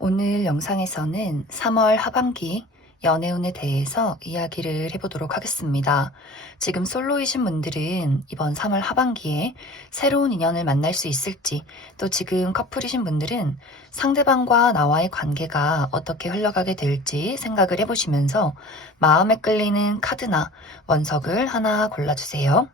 오늘 영상에서는 3월 하반기 연애운에 대해서 이야기를 해보도록 하겠습니다. 지금 솔로이신 분들은 이번 3월 하반기에 새로운 인연을 만날 수 있을지, 또 지금 커플이신 분들은 상대방과 나와의 관계가 어떻게 흘러가게 될지 생각을 해보시면서 마음에 끌리는 카드나 원석을 하나 골라주세요.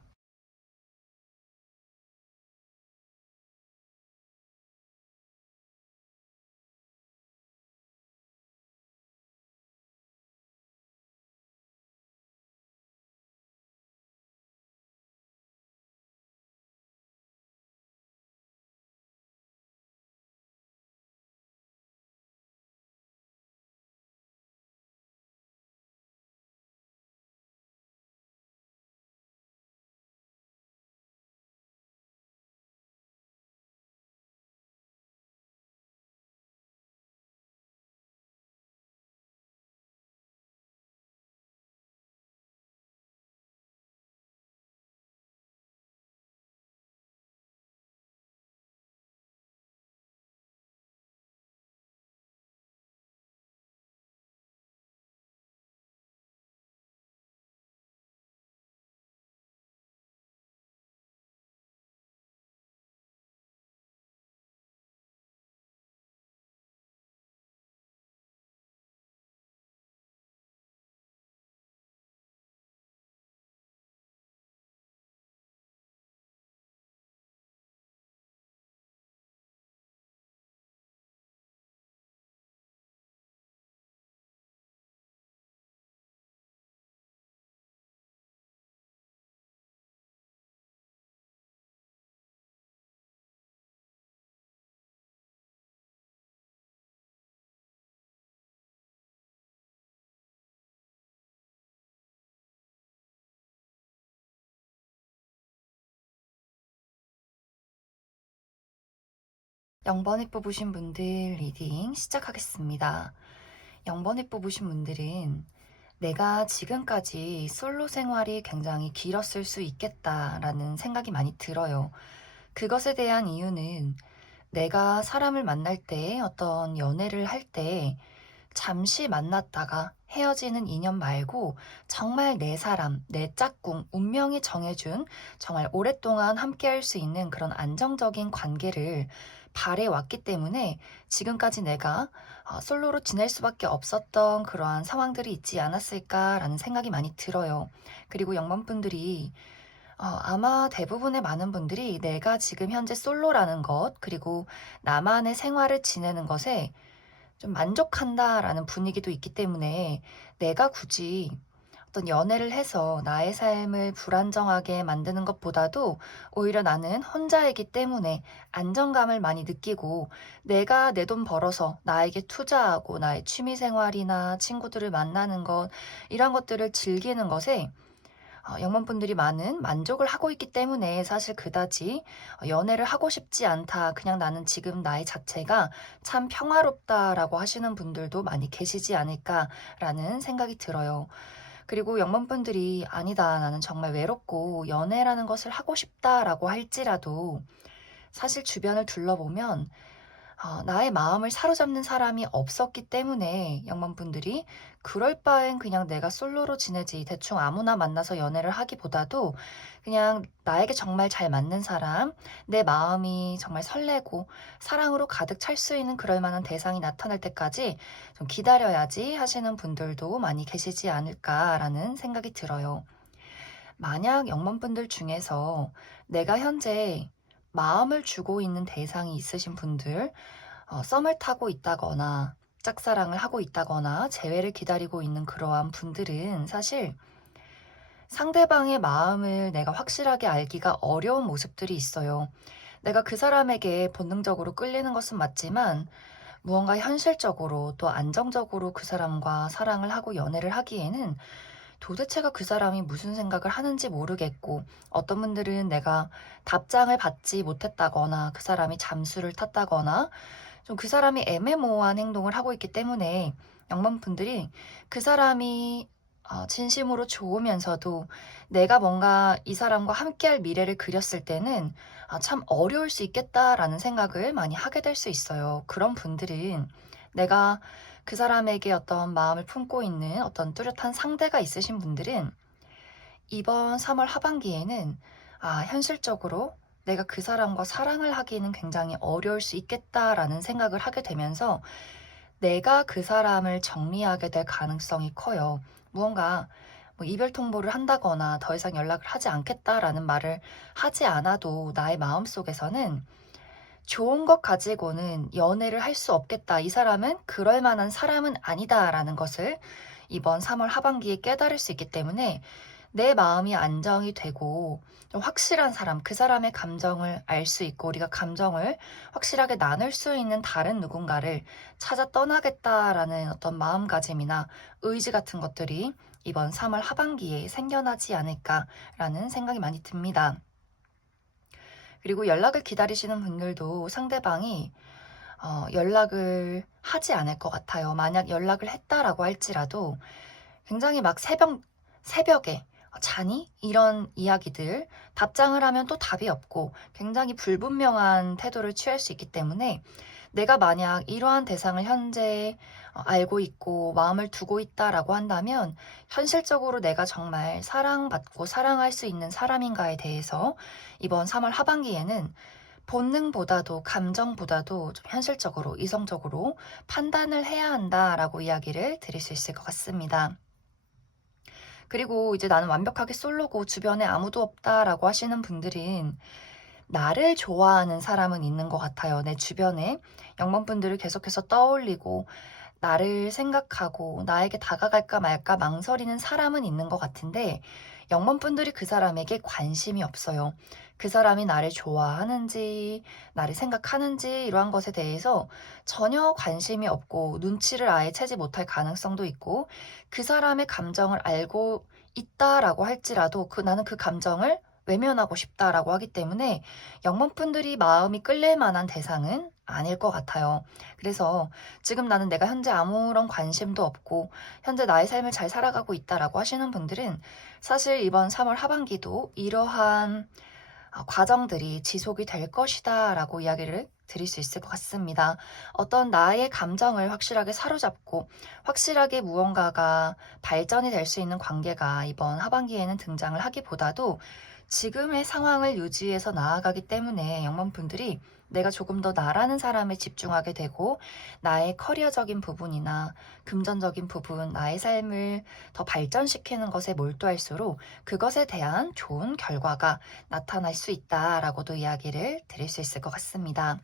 영번에 뽑으신 분들 리딩 시작하겠습니다. 영번에 뽑으신 분들은 내가 지금까지 솔로 생활이 굉장히 길었을 수 있겠다라는 생각이 많이 들어요. 그것에 대한 이유는 내가 사람을 만날 때 어떤 연애를 할 때 잠시 만났다가 헤어지는 인연 말고 정말 내 사람, 내 짝꿍, 운명이 정해준 정말 오랫동안 함께 할 수 있는 그런 안정적인 관계를 바래왔기 때문에 지금까지 내가 솔로로 지낼 수밖에 없었던 그러한 상황들이 있지 않았을까라는 생각이 많이 들어요. 그리고 영번분들이 아마 대부분의 많은 분들이 내가 지금 현재 솔로라는 것, 그리고 나만의 생활을 지내는 것에 좀 만족한다라는 분위기도 있기 때문에 내가 굳이 어떤 연애를 해서 나의 삶을 불안정하게 만드는 것보다도 오히려 나는 혼자이기 때문에 안정감을 많이 느끼고 내가 내 돈 벌어서 나에게 투자하고 나의 취미 생활이나 친구들을 만나는 것, 이런 것들을 즐기는 것에 영문분들이 많은 만족을 하고 있기 때문에 사실 그다지 연애를 하고 싶지 않다. 그냥 나는 지금 나의 자체가 참 평화롭다라고 하시는 분들도 많이 계시지 않을까라는 생각이 들어요. 그리고 영문분들이 아니다. 나는 정말 외롭고 연애라는 것을 하고 싶다라고 할지라도 사실 주변을 둘러보면 나의 마음을 사로잡는 사람이 없었기 때문에 영만분들이 그럴 바엔 그냥 내가 솔로로 지내지 대충 아무나 만나서 연애를 하기보다도 그냥 나에게 정말 잘 맞는 사람, 내 마음이 정말 설레고 사랑으로 가득 찰 수 있는 그럴 만한 대상이 나타날 때까지 좀 기다려야지 하시는 분들도 많이 계시지 않을까라는 생각이 들어요. 만약 영만분들 중에서 내가 현재 마음을 주고 있는 대상이 있으신 분들, 썸을 타고 있다거나 짝사랑을 하고 있다거나 재회를 기다리고 있는 그러한 분들은 사실 상대방의 마음을 내가 확실하게 알기가 어려운 모습들이 있어요. 내가 그 사람에게 본능적으로 끌리는 것은 맞지만 무언가 현실적으로 또 안정적으로 그 사람과 사랑을 하고 연애를 하기에는 도대체가 그 사람이 무슨 생각을 하는지 모르겠고, 어떤 분들은 내가 답장을 받지 못했다거나 그 사람이 잠수를 탔다거나 좀 그 사람이 애매모호한 행동을 하고 있기 때문에 영범분들이 그 사람이 진심으로 좋으면서도 내가 뭔가 이 사람과 함께할 미래를 그렸을 때는 참 어려울 수 있겠다라는 생각을 많이 하게 될 수 있어요. 그런 분들은 내가 그 사람에게 어떤 마음을 품고 있는 어떤 뚜렷한 상대가 있으신 분들은 이번 3월 하반기에는 현실적으로 내가 그 사람과 사랑을 하기는 굉장히 어려울 수 있겠다라는 생각을 하게 되면서 내가 그 사람을 정리하게 될 가능성이 커요. 무언가 뭐 이별 통보를 한다거나 더 이상 연락을 하지 않겠다라는 말을 하지 않아도 나의 마음속에서는 좋은 것 가지고는 연애를 할 수 없겠다. 이 사람은 그럴 만한 사람은 아니다라는 것을 이번 3월 하반기에 깨달을 수 있기 때문에 내 마음이 안정이 되고 좀 확실한 사람, 그 사람의 감정을 알 수 있고 우리가 감정을 확실하게 나눌 수 있는 다른 누군가를 찾아 떠나겠다라는 어떤 마음가짐이나 의지 같은 것들이 이번 3월 하반기에 생겨나지 않을까라는 생각이 많이 듭니다. 그리고 연락을 기다리시는 분들도 상대방이 연락을 하지 않을 것 같아요. 만약 연락을 했다라고 할지라도 굉장히 막 새벽에 자니? 이런 이야기들, 답장을 하면 또 답이 없고 굉장히 불분명한 태도를 취할 수 있기 때문에 내가 만약 이러한 대상을 현재 알고 있고 마음을 두고 있다라고 한다면 현실적으로 내가 정말 사랑받고 사랑할 수 있는 사람인가에 대해서 이번 3월 하반기에는 본능보다도 감정보다도 좀 현실적으로 이성적으로 판단을 해야 한다라고 이야기를 드릴 수 있을 것 같습니다. 그리고 이제 나는 완벽하게 솔로고 주변에 아무도 없다라고 하시는 분들은 나를 좋아하는 사람은 있는 것 같아요. 내 주변에 영범분들을 계속해서 떠올리고 나를 생각하고 나에게 다가갈까 말까 망설이는 사람은 있는 것 같은데 영범분들이 그 사람에게 관심이 없어요. 그 사람이 나를 좋아하는지, 나를 생각하는지 이러한 것에 대해서 전혀 관심이 없고 눈치를 아예 채지 못할 가능성도 있고 그 사람의 감정을 알고 있다라고 할지라도 나는 그 감정을 외면하고 싶다라고 하기 때문에 영범분들이 마음이 끌릴 만한 대상은 아닐 것 같아요. 그래서 지금 나는 내가 현재 아무런 관심도 없고 현재 나의 삶을 잘 살아가고 있다라고 하시는 분들은 사실 이번 3월 하반기도 이러한 과정들이 지속이 될 것이다 라고 이야기를 드릴 수 있을 것 같습니다. 어떤 나의 감정을 확실하게 사로잡고 확실하게 무언가가 발전이 될 수 있는 관계가 이번 하반기에는 등장을 하기보다도 지금의 상황을 유지해서 나아가기 때문에 영범분들이 내가 조금 더 나라는 사람에 집중하게 되고 나의 커리어적인 부분이나 금전적인 부분, 나의 삶을 더 발전시키는 것에 몰두할수록 그것에 대한 좋은 결과가 나타날 수 있다라고도 이야기를 드릴 수 있을 것 같습니다.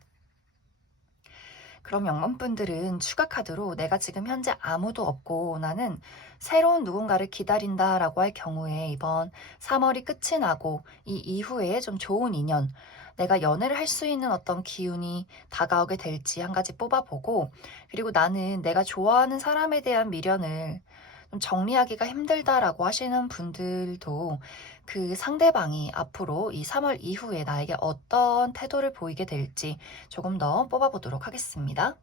그럼 영범분들은 추가 카드로 내가 지금 현재 아무도 없고 나는 새로운 누군가를 기다린다라고 할 경우에 이번 3월이 끝이 나고 이 이후에 좀 좋은 인연, 내가 연애를 할 수 있는 어떤 기운이 다가오게 될지 한 가지 뽑아보고 그리고 나는 내가 좋아하는 사람에 대한 미련을 좀 정리하기가 힘들다라고 하시는 분들도 그 상대방이 앞으로 이 3월 이후에 나에게 어떤 태도를 보이게 될지 조금 더 뽑아보도록 하겠습니다.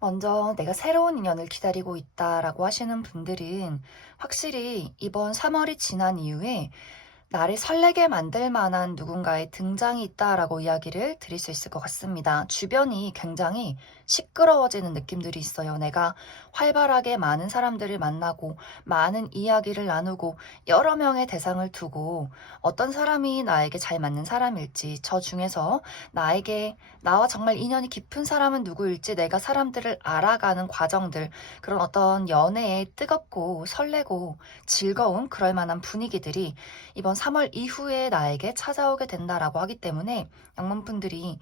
먼저 내가 새로운 인연을 기다리고 있다라고 하시는 분들은 확실히 이번 3월이 지난 이후에 나를 설레게 만들 만한 누군가의 등장이 있다라고 이야기를 드릴 수 있을 것 같습니다. 주변이 굉장히 시끄러워지는 느낌들이 있어요. 내가 활발하게 많은 사람들을 만나고 많은 이야기를 나누고 여러 명의 대상을 두고 어떤 사람이 나에게 잘 맞는 사람일지 저 중에서 나와 정말 인연이 깊은 사람은 누구일지 내가 사람들을 알아가는 과정들 그런 어떤 연애에 뜨겁고 설레고 즐거운 그럴 만한 분위기들이 이번 3월 이후에 나에게 찾아오게 된다라고 하기 때문에 영문분들이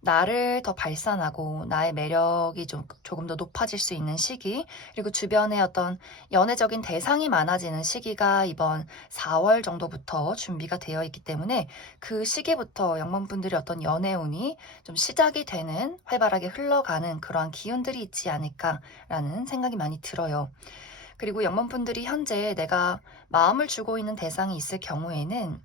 나를 더 발산하고 나의 매력이 조금 더 높아질 수 있는 시기 그리고 주변에 어떤 연애적인 대상이 많아지는 시기가 이번 4월 정도부터 준비가 되어 있기 때문에 그 시기부터 영문분들이 어떤 연애운이 좀 시작이 되는 활발하게 흘러가는 그러한 기운들이 있지 않을까라는 생각이 많이 들어요. 그리고 영문분들이 현재 내가 마음을 주고 있는 대상이 있을 경우에는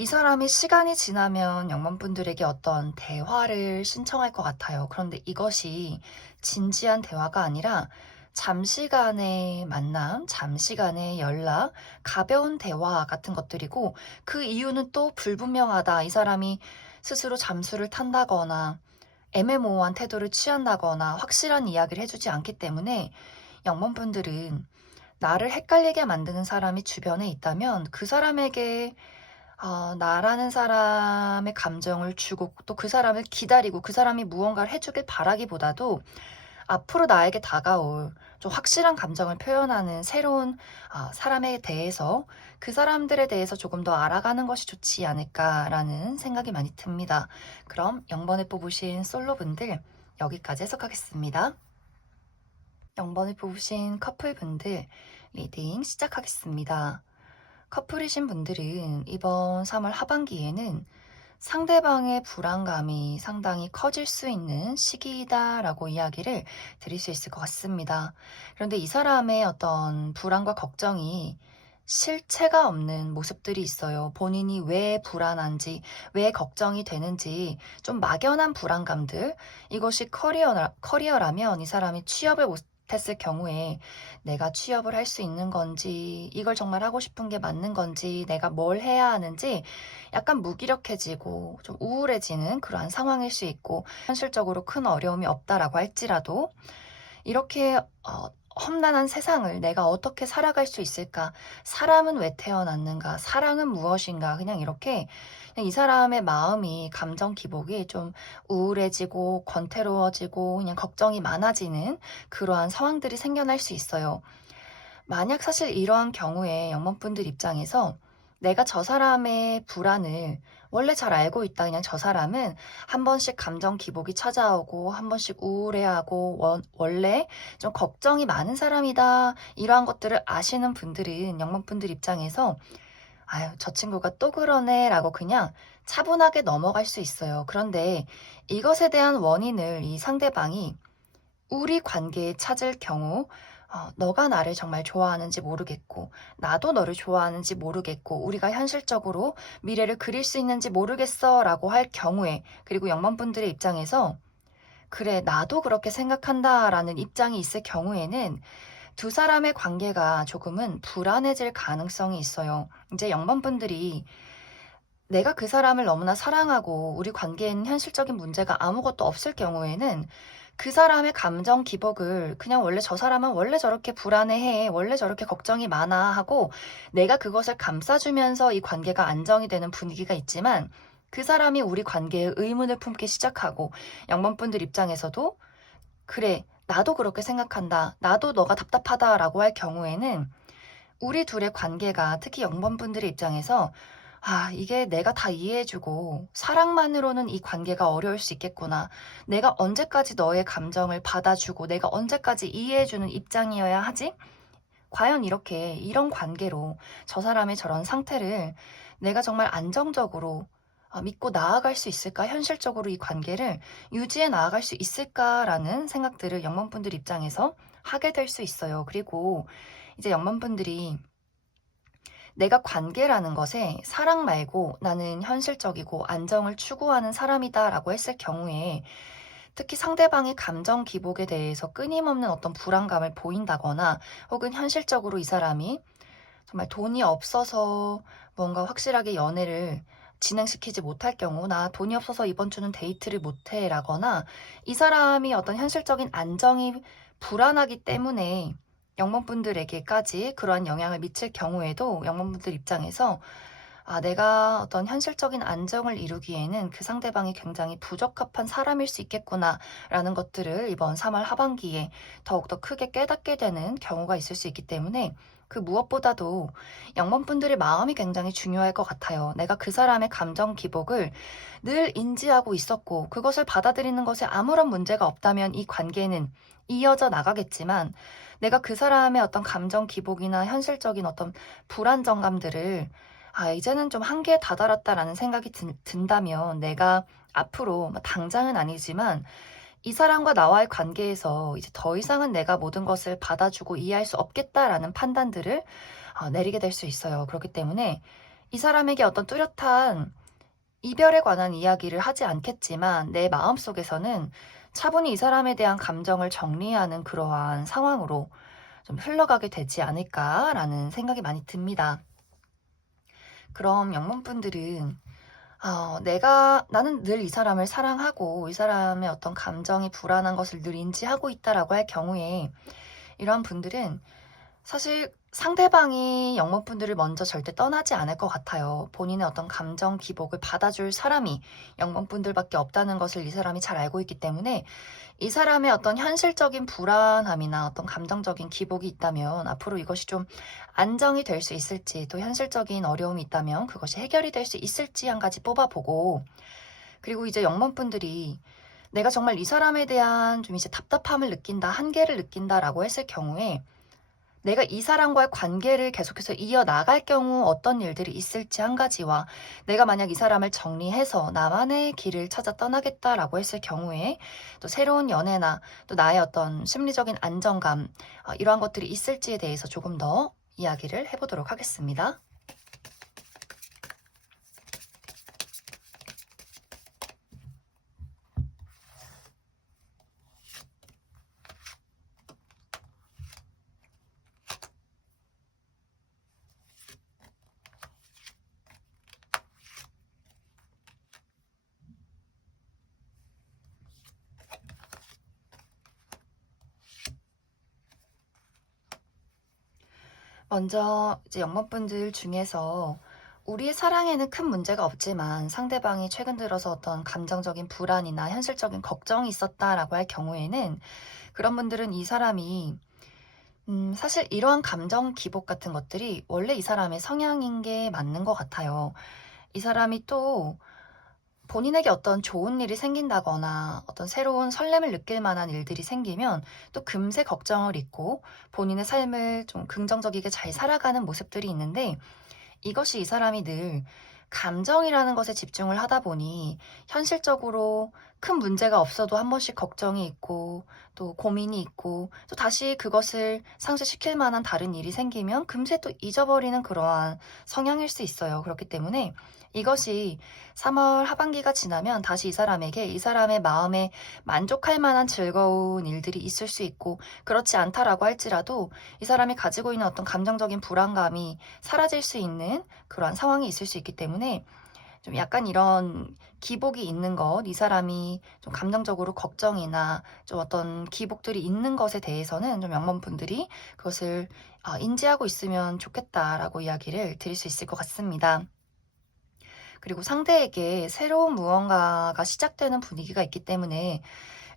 이 사람이 시간이 지나면 영문분들에게 어떤 대화를 신청할 것 같아요. 그런데 이것이 진지한 대화가 아니라 잠시간의 만남, 잠시간의 연락, 가벼운 대화 같은 것들이고, 그 이유는 또 불분명하다. 이 사람이 스스로 잠수를 탄다거나 애매모호한 태도를 취한다거나 확실한 이야기를 해주지 않기 때문에, 영문분들은 나를 헷갈리게 만드는 사람이 주변에 있다면 그 사람에게 나라는 사람의 감정을 주고 또 그 사람을 기다리고 그 사람이 무언가를 해주길 바라기보다도 앞으로 나에게 다가올 좀 확실한 감정을 표현하는 새로운 사람에 대해서, 그 사람들에 대해서 조금 더 알아가는 것이 좋지 않을까라는 생각이 많이 듭니다. 그럼 0번을 뽑으신 솔로분들 여기까지 해석하겠습니다. 0번을 뽑으신 커플분들 리딩 시작하겠습니다. 커플이신 분들은 이번 3월 하반기에는 상대방의 불안감이 상당히 커질 수 있는 시기이다라고 이야기를 드릴 수 있을 것 같습니다. 그런데 이 사람의 어떤 불안과 걱정이 실체가 없는 모습들이 있어요. 본인이 왜 불안한지, 왜 걱정이 되는지 좀 막연한 불안감들, 이것이 커리어라면 이 사람이 취업을 못했을 경우에 내가 취업을 할 수 있는 건지, 이걸 정말 하고 싶은 게 맞는 건지, 내가 뭘 해야 하는지 약간 무기력해지고 좀 우울해지는 그러한 상황일 수 있고, 현실적으로 큰 어려움이 없다라고 할지라도 이렇게 험난한 세상을 내가 어떻게 살아갈 수 있을까? 사람은 왜 태어났는가? 사랑은 무엇인가? 그냥 이렇게 그냥 이 사람의 마음이 감정 기복이 좀 우울해지고 권태로워지고 그냥 걱정이 많아지는 그러한 상황들이 생겨날 수 있어요. 만약 사실 이러한 경우에 영문분들 입장에서 내가 저 사람의 불안을 원래 잘 알고 있다. 그냥 저 사람은 한 번씩 감정 기복이 찾아오고 한 번씩 우울해하고 원래 좀 걱정이 많은 사람이다. 이러한 것들을 아시는 분들은 영문분들 입장에서 아유, 저 친구가 또 그러네 라고 그냥 차분하게 넘어갈 수 있어요. 그런데 이것에 대한 원인을 이 상대방이 우리 관계에 찾을 경우 너가 나를 정말 좋아하는지 모르겠고 나도 너를 좋아하는지 모르겠고 우리가 현실적으로 미래를 그릴 수 있는지 모르겠어 라고 할 경우에, 그리고 영만분들의 입장에서 그래 나도 그렇게 생각한다 라는 입장이 있을 경우에는 두 사람의 관계가 조금은 불안해질 가능성이 있어요. 이제 영번분들이 내가 그 사람을 너무나 사랑하고 우리 관계에는 현실적인 문제가 아무것도 없을 경우에는 그 사람의 감정 기복을 그냥 원래 저 사람은 원래 저렇게 불안해해, 원래 저렇게 걱정이 많아 하고 내가 그것을 감싸주면서 이 관계가 안정이 되는 분위기가 있지만, 그 사람이 우리 관계에 의문을 품기 시작하고 영번분들 입장에서도 그래 나도 그렇게 생각한다, 나도 너가 답답하다라고 할 경우에는 우리 둘의 관계가, 특히 영번분들의 입장에서 이게 내가 다 이해해주고 사랑만으로는 이 관계가 어려울 수 있겠구나. 내가 언제까지 너의 감정을 받아주고 내가 언제까지 이해해주는 입장이어야 하지? 과연 이런 관계로 저 사람의 저런 상태를 내가 정말 안정적으로 믿고 나아갈 수 있을까? 현실적으로 이 관계를 유지해 나아갈 수 있을까라는 생각들을 영문분들 입장에서 하게 될 수 있어요. 그리고 이제 영문분들이 내가 관계라는 것에 사랑 말고 나는 현실적이고 안정을 추구하는 사람이다라고 했을 경우에, 특히 상대방의 감정 기복에 대해서 끊임없는 어떤 불안감을 보인다거나 혹은 현실적으로 이 사람이 정말 돈이 없어서 뭔가 확실하게 연애를 진행시키지 못할 경우, 나 돈이 없어서 이번 주는 데이트를 못해 라거나 이 사람이 어떤 현실적인 안정이 불안하기 때문에 영문분들에게까지 그러한 영향을 미칠 경우에도 영문분들 입장에서 내가 어떤 현실적인 안정을 이루기에는 그 상대방이 굉장히 부적합한 사람일 수 있겠구나라는 것들을 이번 3월 하반기에 더욱더 크게 깨닫게 되는 경우가 있을 수 있기 때문에, 그 무엇보다도 영문분들의 마음이 굉장히 중요할 것 같아요. 내가 그 사람의 감정 기복을 늘 인지하고 있었고 그것을 받아들이는 것에 아무런 문제가 없다면 이 관계는 이어져 나가겠지만, 내가 그 사람의 어떤 감정 기복이나 현실적인 어떤 불안정감들을 이제는 좀 한계에 다다랐다라는 생각이 든다면 내가 앞으로 당장은 아니지만 이 사람과 나와의 관계에서 이제 더 이상은 내가 모든 것을 받아주고 이해할 수 없겠다라는 판단들을 내리게 될 수 있어요. 그렇기 때문에 이 사람에게 어떤 뚜렷한 이별에 관한 이야기를 하지 않겠지만 내 마음속에서는 차분히 이 사람에 대한 감정을 정리하는 그러한 상황으로 좀 흘러가게 되지 않을까라는 생각이 많이 듭니다. 그럼 영문분들은 나는 늘 이 사람을 사랑하고 이 사람의 어떤 감정이 불안한 것을 늘 인지하고 있다라고 할 경우에 이런 분들은 사실 상대방이 영문분들을 먼저 절대 떠나지 않을 것 같아요. 본인의 어떤 감정 기복을 받아줄 사람이 영문분들밖에 없다는 것을 이 사람이 잘 알고 있기 때문에 이 사람의 어떤 현실적인 불안함이나 어떤 감정적인 기복이 있다면 앞으로 이것이 좀 안정이 될 수 있을지, 또 현실적인 어려움이 있다면 그것이 해결이 될 수 있을지 한 가지 뽑아보고, 그리고 이제 영문분들이 내가 정말 이 사람에 대한 좀 이제 답답함을 느낀다, 한계를 느낀다라고 했을 경우에 내가 이 사람과의 관계를 계속해서 이어나갈 경우 어떤 일들이 있을지 한 가지와, 내가 만약 이 사람을 정리해서 나만의 길을 찾아 떠나겠다라고 했을 경우에 또 새로운 연애나 또 나의 어떤 심리적인 안정감, 이러한 것들이 있을지에 대해서 조금 더 이야기를 해보도록 하겠습니다. 먼저 이제 영문분들 중에서 우리의 사랑에는 큰 문제가 없지만 상대방이 최근 들어서 어떤 감정적인 불안이나 현실적인 걱정이 있었다라고 할 경우에는, 그런 분들은 이 사람이 사실 이러한 감정 기복 같은 것들이 원래 이 사람의 성향인 게 맞는 것 같아요. 이 사람이 또 본인에게 어떤 좋은 일이 생긴다거나 어떤 새로운 설렘을 느낄 만한 일들이 생기면 또 금세 걱정을 잊고 본인의 삶을 좀 긍정적이게 잘 살아가는 모습들이 있는데, 이것이 이 사람이 늘 감정이라는 것에 집중을 하다 보니 현실적으로 큰 문제가 없어도 한 번씩 걱정이 있고 또 고민이 있고 또 다시 그것을 상쇄시킬 만한 다른 일이 생기면 금세 또 잊어버리는 그러한 성향일 수 있어요. 그렇기 때문에 이것이 3월 하반기가 지나면 다시 이 사람에게 이 사람의 마음에 만족할 만한 즐거운 일들이 있을 수 있고, 그렇지 않다라고 할지라도 이 사람이 가지고 있는 어떤 감정적인 불안감이 사라질 수 있는 그러한 상황이 있을 수 있기 때문에 좀 약간 이런 기복이 있는 것, 이 사람이 좀 감정적으로 걱정이나 좀 어떤 기복들이 있는 것에 대해서는 좀 영문분들이 그것을 인지하고 있으면 좋겠다라고 이야기를 드릴 수 있을 것 같습니다. 그리고 상대에게 새로운 무언가가 시작되는 분위기가 있기 때문에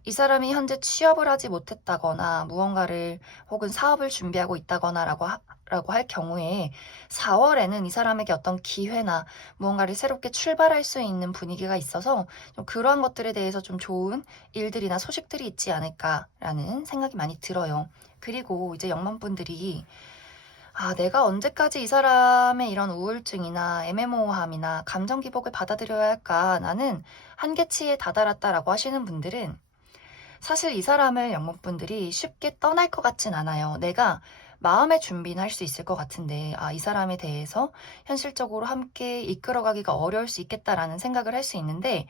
이 사람이 현재 취업을 하지 못했다거나 무언가를 혹은 사업을 준비하고 있다거나라고 할 경우에 4월에는 이 사람에게 어떤 기회나 무언가를 새롭게 출발할 수 있는 분위기가 있어서 좀 그러한 것들에 대해서 좀 좋은 일들이나 소식들이 있지 않을까라는 생각이 많이 들어요. 그리고 이제 영문분들이 내가 언제까지 이 사람의 이런 우울증이나 애매모호함이나 감정 기복을 받아들여야 할까? 나는 한계치에 다다랐다라고 하시는 분들은 사실 이 사람을 영문분들이 쉽게 떠날 것 같진 않아요. 내가 마음의 준비는 할 수 있을 것 같은데, 이 사람에 대해서 현실적으로 함께 이끌어가기가 어려울 수 있겠다라는 생각을 할 수 있는데,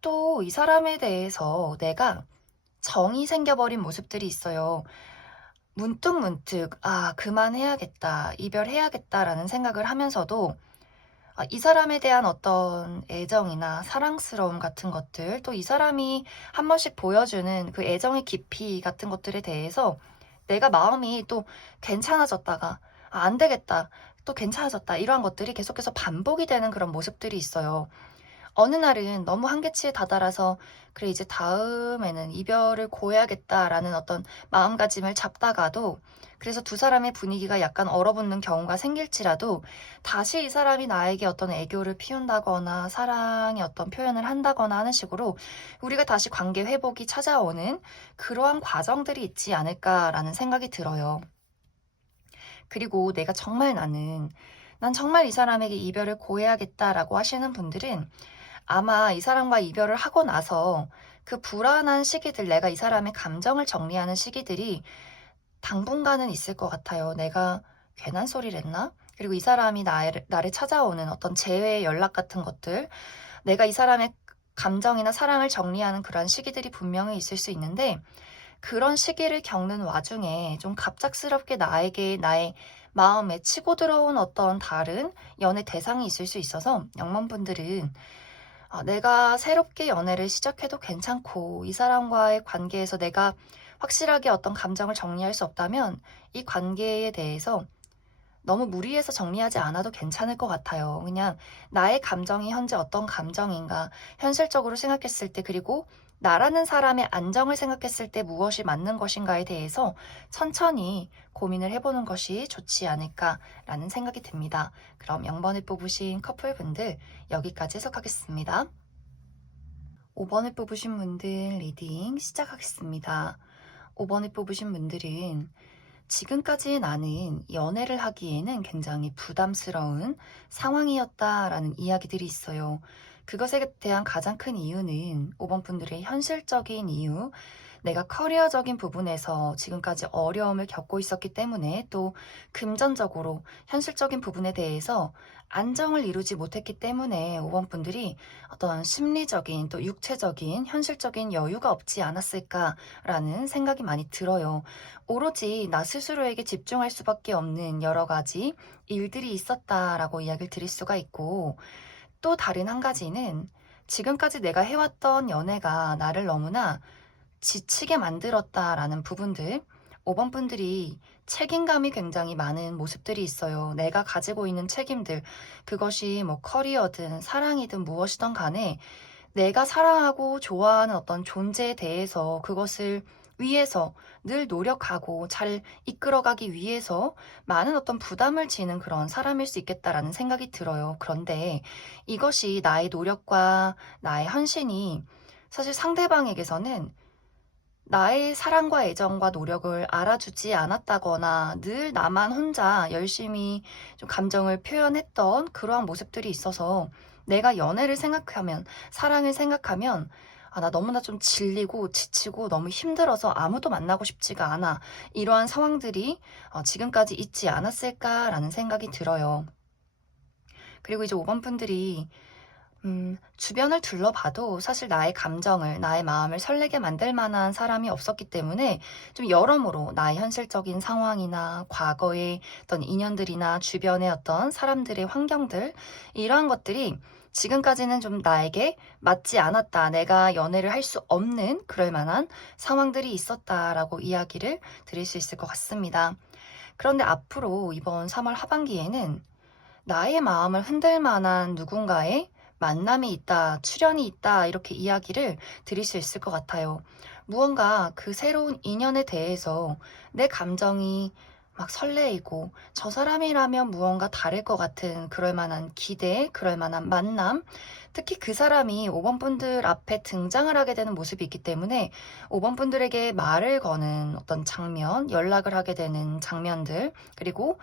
또 이 사람에 대해서 내가 정이 생겨버린 모습들이 있어요. 문득문득, 그만해야겠다, 이별해야겠다라는 생각을 하면서도 이 사람에 대한 어떤 애정이나 사랑스러움 같은 것들, 또 이 사람이 한 번씩 보여주는 그 애정의 깊이 같은 것들에 대해서 내가 마음이 또 괜찮아졌다가, 안 되겠다, 또 괜찮아졌다, 이러한 것들이 계속해서 반복이 되는 그런 모습들이 있어요. 어느 날은 너무 한계치에 다다라서 그래 이제 다음에는 이별을 고해야겠다라는 어떤 마음가짐을 잡다가도, 그래서 두 사람의 분위기가 약간 얼어붙는 경우가 생길지라도 다시 이 사람이 나에게 어떤 애교를 피운다거나 사랑의 어떤 표현을 한다거나 하는 식으로 우리가 다시 관계 회복이 찾아오는 그러한 과정들이 있지 않을까라는 생각이 들어요. 그리고 난 정말 이 사람에게 이별을 고해야겠다라고 하시는 분들은 아마 이 사람과 이별을 하고 나서 그 불안한 시기들, 내가 이 사람의 감정을 정리하는 시기들이 당분간은 있을 것 같아요. 내가 괜한 소리를 했나? 그리고 이 사람이 나를 찾아오는 어떤 재회 연락 같은 것들, 내가 이 사람의 감정이나 사랑을 정리하는 그런 시기들이 분명히 있을 수 있는데, 그런 시기를 겪는 와중에 좀 갑작스럽게 나에게 나의 마음에 치고 들어온 어떤 다른 연애 대상이 있을 수 있어서, 영문분들은 내가 새롭게 연애를 시작해도 괜찮고 이 사람과의 관계에서 내가 확실하게 어떤 감정을 정리할 수 없다면 이 관계에 대해서 너무 무리해서 정리하지 않아도 괜찮을 것 같아요. 그냥 나의 감정이 현재 어떤 감정인가, 현실적으로 생각했을 때, 그리고 나라는 사람의 안정을 생각했을 때 무엇이 맞는 것인가에 대해서 천천히 고민을 해보는 것이 좋지 않을까라는 생각이 듭니다. 그럼 0번을 뽑으신 커플분들 여기까지 해석하겠습니다. 5번을 뽑으신 분들 리딩 시작하겠습니다. 5번을 뽑으신 분들은 지금까지 나는 연애를 하기에는 굉장히 부담스러운 상황이었다라는 이야기들이 있어요. 그것에 대한 가장 큰 이유는 5번 분들의 현실적인 이유, 내가 커리어적인 부분에서 지금까지 어려움을 겪고 있었기 때문에, 또 금전적으로 현실적인 부분에 대해서 안정을 이루지 못했기 때문에 5번 분들이 어떤 심리적인 또 육체적인 현실적인 여유가 없지 않았을까라는 생각이 많이 들어요. 오로지 나 스스로에게 집중할 수밖에 없는 여러 가지 일들이 있었다라고 이야기를 드릴 수가 있고, 또 다른 한 가지는 지금까지 내가 해왔던 연애가 나를 너무나 지치게 만들었다라는 부분들, 5번 분들이 책임감이 굉장히 많은 모습들이 있어요. 내가 가지고 있는 책임들, 그것이 뭐 커리어든 사랑이든 무엇이든 간에 내가 사랑하고 좋아하는 어떤 존재에 대해서 그것을 위해서 늘 노력하고 잘 이끌어가기 위해서 많은 어떤 부담을 지는 그런 사람일 수 있겠다라는 생각이 들어요. 그런데 이것이 나의 노력과 나의 헌신이 사실 상대방에게서는 나의 사랑과 애정과 노력을 알아주지 않았다거나 늘 나만 혼자 열심히 좀 감정을 표현했던 그러한 모습들이 있어서, 내가 연애를 생각하면, 사랑을 생각하면 나 너무나 좀 질리고 지치고 너무 힘들어서 아무도 만나고 싶지가 않아. 이러한 상황들이 지금까지 있지 않았을까라는 생각이 들어요. 그리고 이제 5번 분들이 주변을 둘러봐도 사실 나의 감정을, 나의 마음을 설레게 만들 만한 사람이 없었기 때문에 좀 여러모로 나의 현실적인 상황이나 과거의 어떤 인연들이나 주변의 어떤 사람들의 환경들, 이러한 것들이 지금까지는 좀 나에게 맞지 않았다. 내가 연애를 할 수 없는 그럴 만한 상황들이 있었다라고 이야기를 드릴 수 있을 것 같습니다. 그런데 앞으로 이번 3월 하반기에는 나의 마음을 흔들 만한 누군가의 만남이 있다, 출연이 있다, 이렇게 이야기를 드릴 수 있을 것 같아요. 무언가 그 새로운 인연에 대해서 내 감정이 막 설레이고, 저 사람이라면 무언가 다를 것 같은 그럴 만한 기대, 그럴 만한 만남, 특히 그 사람이 5번 분들 앞에 등장을 하게 되는 모습이 있기 때문에 5번 분들에게 말을 거는 어떤 장면, 연락을 하게 되는 장면들, 그리고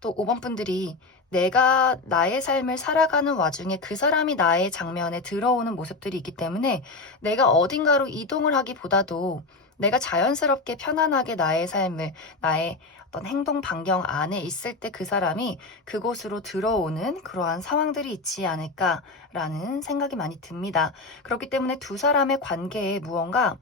또 5번 분들이 내가 나의 삶을 살아가는 와중에 그 사람이 나의 장면에 들어오는 모습들이 있기 때문에, 내가 어딘가로 이동을 하기보다도 내가 자연스럽게 편안하게 나의 삶을, 나의 어떤 행동 반경 안에 있을 때 그 사람이 그곳으로 들어오는 그러한 상황들이 있지 않을까라는 생각이 많이 듭니다. 그렇기 때문에 두 사람의 관계에 무언가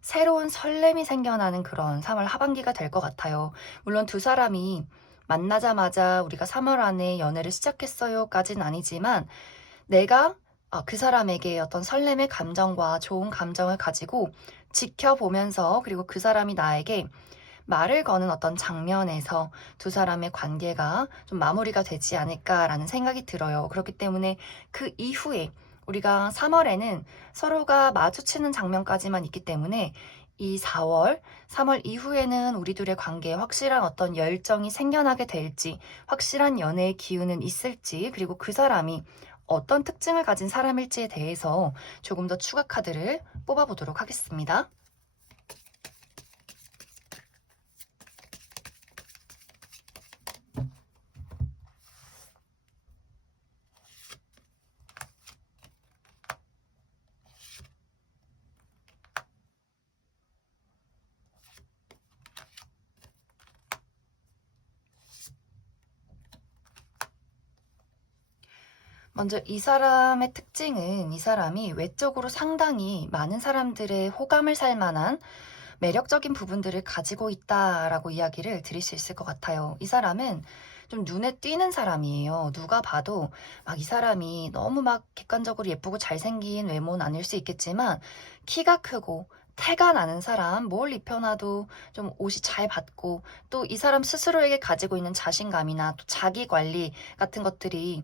새로운 설렘이 생겨나는 그런 3월 하반기가 될 것 같아요. 물론 두 사람이 만나자마자 우리가 3월 안에 연애를 시작했어요까지는 아니지만, 내가 그 사람에게 어떤 설렘의 감정과 좋은 감정을 가지고 지켜보면서, 그리고 그 사람이 나에게 말을 거는 어떤 장면에서 두 사람의 관계가 좀 마무리가 되지 않을까라는 생각이 들어요. 그렇기 때문에 그 이후에 우리가 3월에는 서로가 마주치는 장면까지만 있기 때문에, 이 4월, 3월 이후에는 우리 둘의 관계에 확실한 어떤 열정이 생겨나게 될지, 확실한 연애의 기운은 있을지, 그리고 그 사람이 어떤 특징을 가진 사람일지에 대해서 조금 더 추가 카드를 뽑아보도록 하겠습니다. 먼저 이 사람의 특징은 이 사람이 외적으로 상당히 많은 사람들의 호감을 살 만한 매력적인 부분들을 가지고 있다라고 이야기를 드릴 수 있을 것 같아요. 이 사람은 좀 눈에 띄는 사람이에요. 누가 봐도 막 이 사람이 너무 막 객관적으로 예쁘고 잘생긴 외모는 아닐 수 있겠지만 키가 크고 태가 나는 사람, 뭘 입혀놔도 좀 옷이 잘 받고 또 이 사람 스스로에게 가지고 있는 자신감이나 또 자기 관리 같은 것들이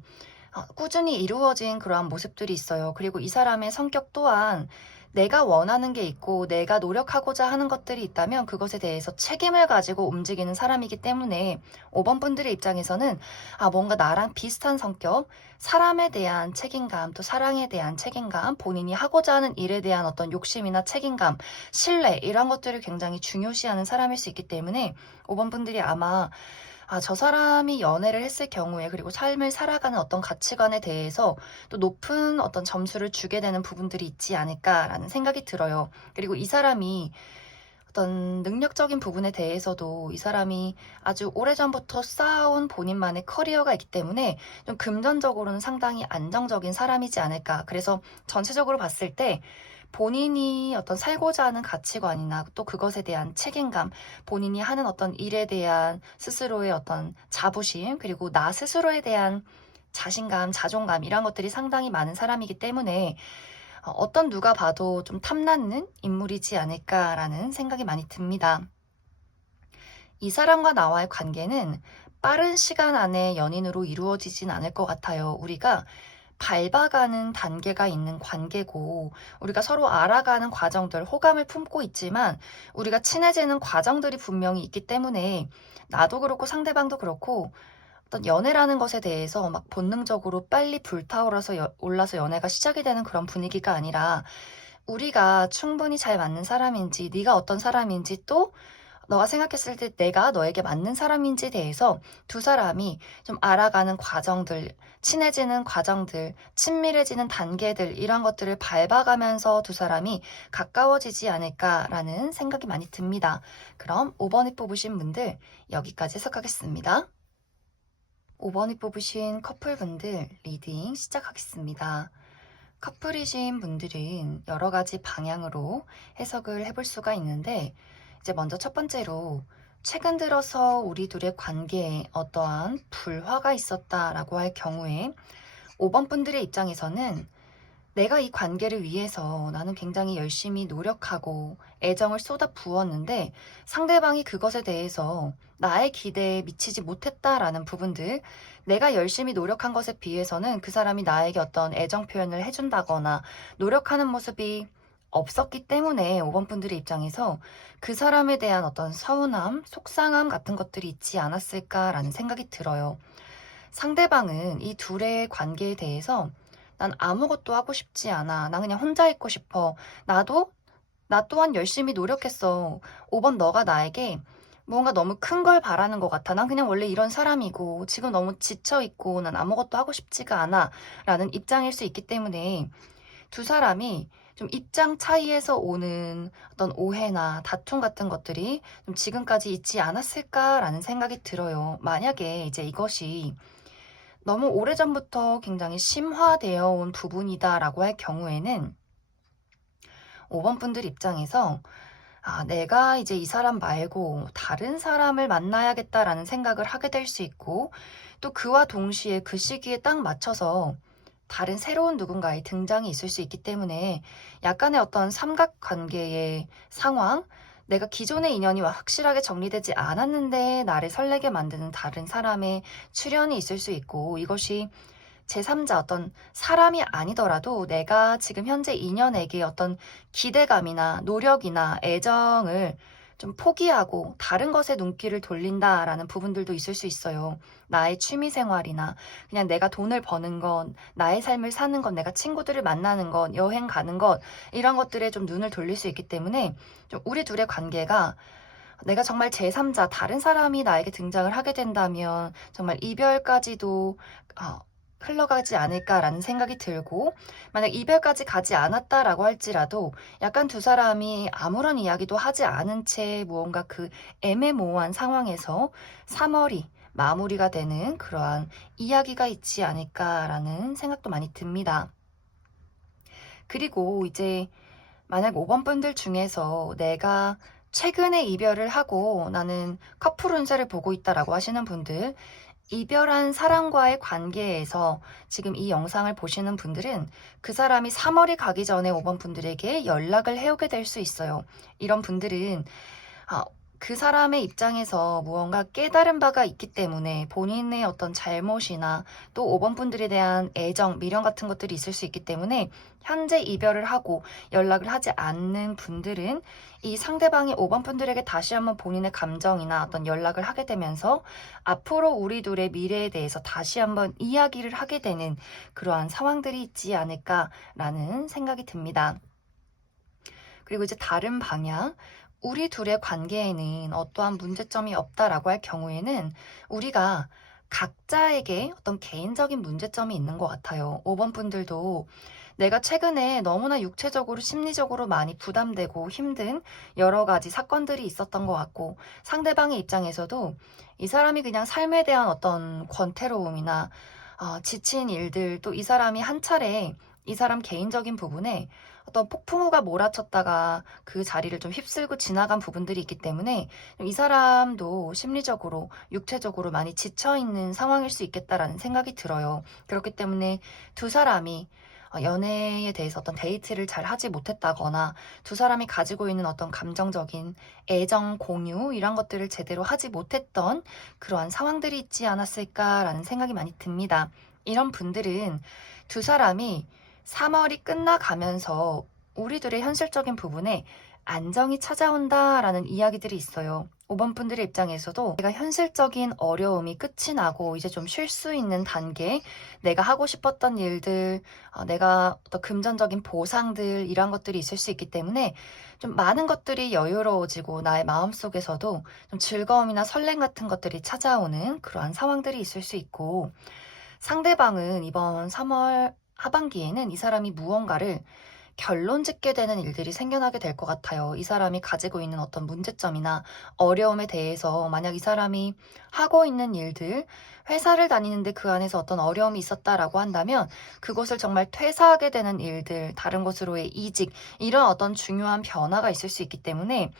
꾸준히 이루어진 그러한 모습들이 있어요. 그리고 이 사람의 성격 또한 내가 원하는 게 있고 내가 노력하고자 하는 것들이 있다면 그것에 대해서 책임을 가지고 움직이는 사람이기 때문에 5번 분들의 입장에서는 뭔가 나랑 비슷한 성격, 사람에 대한 책임감, 또 사랑에 대한 책임감, 본인이 하고자 하는 일에 대한 어떤 욕심이나 책임감, 신뢰 이런 것들을 굉장히 중요시하는 사람일 수 있기 때문에 5번 분들이 아마 저 사람이 연애를 했을 경우에 그리고 삶을 살아가는 어떤 가치관에 대해서 또 높은 어떤 점수를 주게 되는 부분들이 있지 않을까라는 생각이 들어요. 그리고 이 사람이 어떤 능력적인 부분에 대해서도 이 사람이 아주 오래전부터 쌓아온 본인만의 커리어가 있기 때문에 좀 금전적으로는 상당히 안정적인 사람이지 않을까. 그래서 전체적으로 봤을 때 본인이 어떤 살고자 하는 가치관이나 또 그것에 대한 책임감, 본인이 하는 어떤 일에 대한 스스로의 어떤 자부심, 그리고 나 스스로에 대한 자신감, 자존감, 이런 것들이 상당히 많은 사람이기 때문에 어떤 누가 봐도 좀 탐나는 인물이지 않을까라는 생각이 많이 듭니다. 이 사람과 나와의 관계는 빠른 시간 안에 연인으로 이루어지진 않을 것 같아요. 우리가 밟아가는 단계가 있는 관계고, 우리가 서로 알아가는 과정들, 호감을 품고 있지만, 우리가 친해지는 과정들이 분명히 있기 때문에, 나도 그렇고 상대방도 그렇고, 어떤 연애라는 것에 대해서 막 본능적으로 빨리 불타올라서 올라서 연애가 시작이 되는 그런 분위기가 아니라, 우리가 충분히 잘 맞는 사람인지, 네가 어떤 사람인지, 또 너가 생각했을 때 내가 너에게 맞는 사람인지에 대해서 두 사람이 좀 알아가는 과정들, 친해지는 과정들, 친밀해지는 단계들, 이런 것들을 밟아가면서 두 사람이 가까워지지 않을까라는 생각이 많이 듭니다. 그럼 5번에 뽑으신 분들 여기까지 해석하겠습니다. 5번에 뽑으신 커플분들 리딩 시작하겠습니다. 커플이신 분들은 여러 가지 방향으로 해석을 해볼 수가 있는데, 이제 먼저 첫 번째로 최근 들어서 우리 둘의 관계에 어떠한 불화가 있었다라고 할 경우에 5번 분들의 입장에서는 내가 이 관계를 위해서 나는 굉장히 열심히 노력하고 애정을 쏟아 부었는데 상대방이 그것에 대해서 나의 기대에 미치지 못했다라는 부분들, 내가 열심히 노력한 것에 비해서는 그 사람이 나에게 어떤 애정 표현을 해준다거나 노력하는 모습이 없었기 때문에 5번 분들의 입장에서 그 사람에 대한 어떤 서운함, 속상함 같은 것들이 있지 않았을까라는 생각이 들어요. 상대방은 이 둘의 관계에 대해서 난 아무것도 하고 싶지 않아. 난 그냥 혼자 있고 싶어. 나 또한 열심히 노력했어. 5번 너가 나에게 뭔가 너무 큰 걸 바라는 것 같아. 난 그냥 원래 이런 사람이고 지금 너무 지쳐 있고 난 아무것도 하고 싶지가 않아. 라는 입장일 수 있기 때문에 두 사람이 좀 입장 차이에서 오는 어떤 오해나 다툼 같은 것들이 좀 지금까지 있지 않았을까라는 생각이 들어요. 만약에 이제 이것이 너무 오래전부터 굉장히 심화되어 온 부분이다라고 할 경우에는 5번 분들 입장에서 내가 이제 이 사람 말고 다른 사람을 만나야겠다라는 생각을 하게 될 수 있고, 또 그와 동시에 그 시기에 딱 맞춰서 다른 새로운 누군가의 등장이 있을 수 있기 때문에 약간의 어떤 삼각관계의 상황, 내가 기존의 인연이 확실하게 정리되지 않았는데 나를 설레게 만드는 다른 사람의 출현이 있을 수 있고, 이것이 제3자 어떤 사람이 아니더라도 내가 지금 현재 인연에게 어떤 기대감이나 노력이나 애정을 좀 포기하고 다른 것에 눈길을 돌린다라는 부분들도 있을 수 있어요. 나의 취미 생활이나 그냥 내가 돈을 버는 건, 나의 삶을 사는 건, 내가 친구들을 만나는 건, 여행 가는 것, 이런 것들에 좀 눈을 돌릴 수 있기 때문에 좀 우리 둘의 관계가 내가 정말 제3자, 다른 사람이 나에게 등장을 하게 된다면 정말 이별까지도 흘러가지 않을까라는 생각이 들고, 만약 이별까지 가지 않았다라고 할지라도 약간 두 사람이 아무런 이야기도 하지 않은 채 무언가 그 애매모호한 상황에서 3월이 마무리가 되는 그러한 이야기가 있지 않을까라는 생각도 많이 듭니다. 그리고 이제 만약 5번 분들 중에서 내가 최근에 이별을 하고 나는 커플 운세를 보고 있다라고 하시는 분들, 이별한 사람과의 관계에서 지금 이 영상을 보시는 분들은 그 사람이 3월이 가기 전에 5번 분들에게 연락을 해오게 될 수 있어요. 이런 분들은 아, 그 사람의 입장에서 무언가 깨달은 바가 있기 때문에 본인의 어떤 잘못이나 또 5번 분들에 대한 애정, 미련 같은 것들이 있을 수 있기 때문에 현재 이별을 하고 연락을 하지 않는 분들은 이 상대방이 5번 분들에게 다시 한번 본인의 감정이나 어떤 연락을 하게 되면서 앞으로 우리 둘의 미래에 대해서 다시 한번 이야기를 하게 되는 그러한 상황들이 있지 않을까라는 생각이 듭니다. 그리고 이제 다른 방향, 우리 둘의 관계에는 어떠한 문제점이 없다라고 할 경우에는 우리가 각자에게 어떤 개인적인 문제점이 있는 것 같아요. 5번 분들도 내가 최근에 너무나 육체적으로, 심리적으로 많이 부담되고 힘든 여러 가지 사건들이 있었던 것 같고, 상대방의 입장에서도 이 사람이 그냥 삶에 대한 어떤 권태로움이나 지친 일들, 또 이 사람이 한 차례 이 사람 개인적인 부분에 어떤 폭풍우가 몰아쳤다가 그 자리를 좀 휩쓸고 지나간 부분들이 있기 때문에 이 사람도 심리적으로, 육체적으로 많이 지쳐있는 상황일 수 있겠다라는 생각이 들어요. 그렇기 때문에 두 사람이 연애에 대해서 어떤 데이트를 잘 하지 못했다거나 두 사람이 가지고 있는 어떤 감정적인 애정 공유 이런 것들을 제대로 하지 못했던 그러한 상황들이 있지 않았을까라는 생각이 많이 듭니다. 이런 분들은 두 사람이 3월이 끝나가면서 우리들의 현실적인 부분에 안정이 찾아온다라는 이야기들이 있어요. 5번 분들의 입장에서도 내가 현실적인 어려움이 끝이 나고 이제 좀 쉴 수 있는 단계, 내가 하고 싶었던 일들, 내가 어떤 금전적인 보상들 이런 것들이 있을 수 있기 때문에 좀 많은 것들이 여유로워지고 나의 마음속에서도 좀 즐거움이나 설렘 같은 것들이 찾아오는 그러한 상황들이 있을 수 있고, 상대방은 이번 3월 하반기에는 이 사람이 무언가를 결론 짓게 되는 일들이 생겨나게 될 것 같아요. 이 사람이 가지고 있는 어떤 문제점이나 어려움에 대해서 만약 이 사람이 하고 있는 일들, 회사를 다니는데 그 안에서 어떤 어려움이 있었다라고 한다면 그것을 정말 퇴사하게 되는 일들, 다른 곳으로의 이직, 이런 어떤 중요한 변화가 있을 수 있기 때문에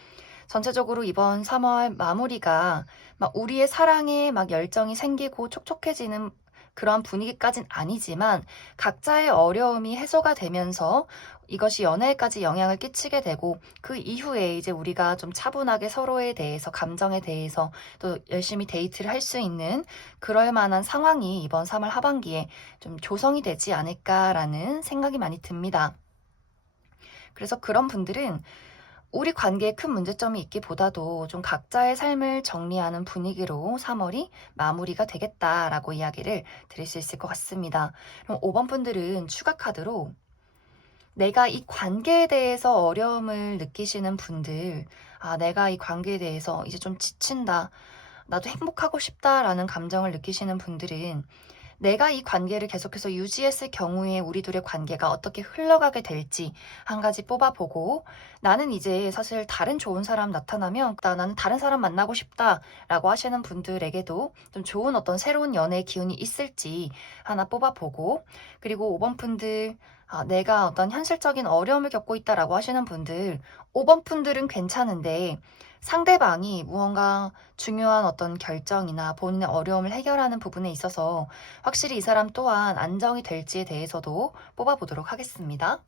전체적으로 이번 3월 마무리가 막 우리의 사랑에 막 열정이 생기고 촉촉해지는 그런 분위기까진 아니지만 각자의 어려움이 해소가 되면서 이것이 연애까지 영향을 끼치게 되고 그 이후에 이제 우리가 좀 차분하게 서로에 대해서 감정에 대해서 또 열심히 데이트를 할 수 있는 그럴 만한 상황이 이번 3월 하반기에 좀 조성이 되지 않을까라는 생각이 많이 듭니다. 그래서 그런 분들은 우리 관계에 큰 문제점이 있기보다도 좀 각자의 삶을 정리하는 분위기로 3월이 마무리가 되겠다라고 이야기를 드릴 수 있을 것 같습니다. 그럼 5번 분들은 추가 카드로 내가 이 관계에 대해서 어려움을 느끼시는 분들, 내가 이 관계에 대해서 이제 좀 지친다, 나도 행복하고 싶다라는 감정을 느끼시는 분들은 내가 이 관계를 계속해서 유지했을 경우에 우리 둘의 관계가 어떻게 흘러가게 될지 한 가지 뽑아보고, 나는 이제 사실 다른 좋은 사람 나타나면 나는 다른 사람 만나고 싶다라고 하시는 분들에게도 좀 좋은 어떤 새로운 연애의 기운이 있을지 하나 뽑아보고, 그리고 5번 분들, 내가 어떤 현실적인 어려움을 겪고 있다라고 하시는 분들, 5번 분들은 괜찮은데 상대방이 무언가 중요한 어떤 결정이나 본인의 어려움을 해결하는 부분에 있어서 확실히 이 사람 또한 안정이 될지에 대해서도 뽑아보도록 하겠습니다.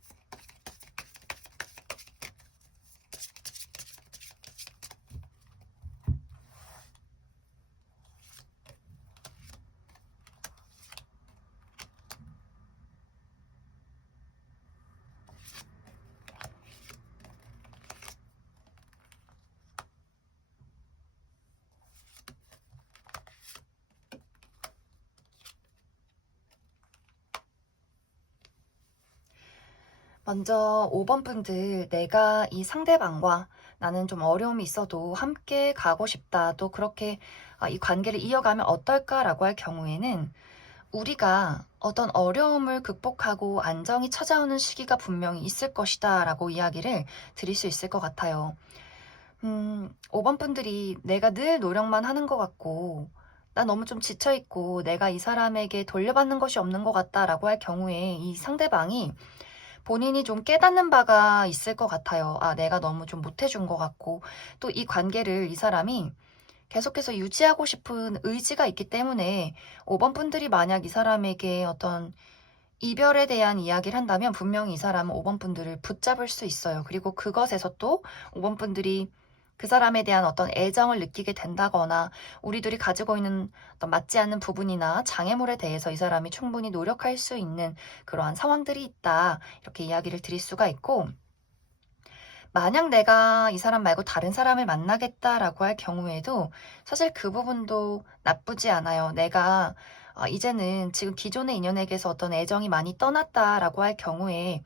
먼저 5번 분들, 내가 이 상대방과 나는 좀 어려움이 있어도 함께 가고 싶다. 또 그렇게 이 관계를 이어가면 어떨까라고 할 경우에는 우리가 어떤 어려움을 극복하고 안정이 찾아오는 시기가 분명히 있을 것이다 라고 이야기를 드릴 수 있을 것 같아요. 5번 분들이 내가 늘 노력만 하는 것 같고 나 너무 좀 지쳐있고 내가 이 사람에게 돌려받는 것이 없는 것 같다라고 할 경우에 이 상대방이 본인이 좀 깨닫는 바가 있을 것 같아요. 아, 내가 너무 좀 못해준 것 같고, 또 이 관계를 이 사람이 계속해서 유지하고 싶은 의지가 있기 때문에 5번 분들이 만약 이 사람에게 어떤 이별에 대한 이야기를 한다면 분명히 이 사람은 5번 분들을 붙잡을 수 있어요. 그리고 그것에서 또 5번 분들이 그 사람에 대한 어떤 애정을 느끼게 된다거나 우리들이 가지고 있는 어떤 맞지 않는 부분이나 장애물에 대해서 이 사람이 충분히 노력할 수 있는 그러한 상황들이 있다. 이렇게 이야기를 드릴 수가 있고, 만약 내가 이 사람 말고 다른 사람을 만나겠다라고 할 경우에도 사실 그 부분도 나쁘지 않아요. 내가 이제는 지금 기존의 인연에게서 어떤 애정이 많이 떠났다라고 할 경우에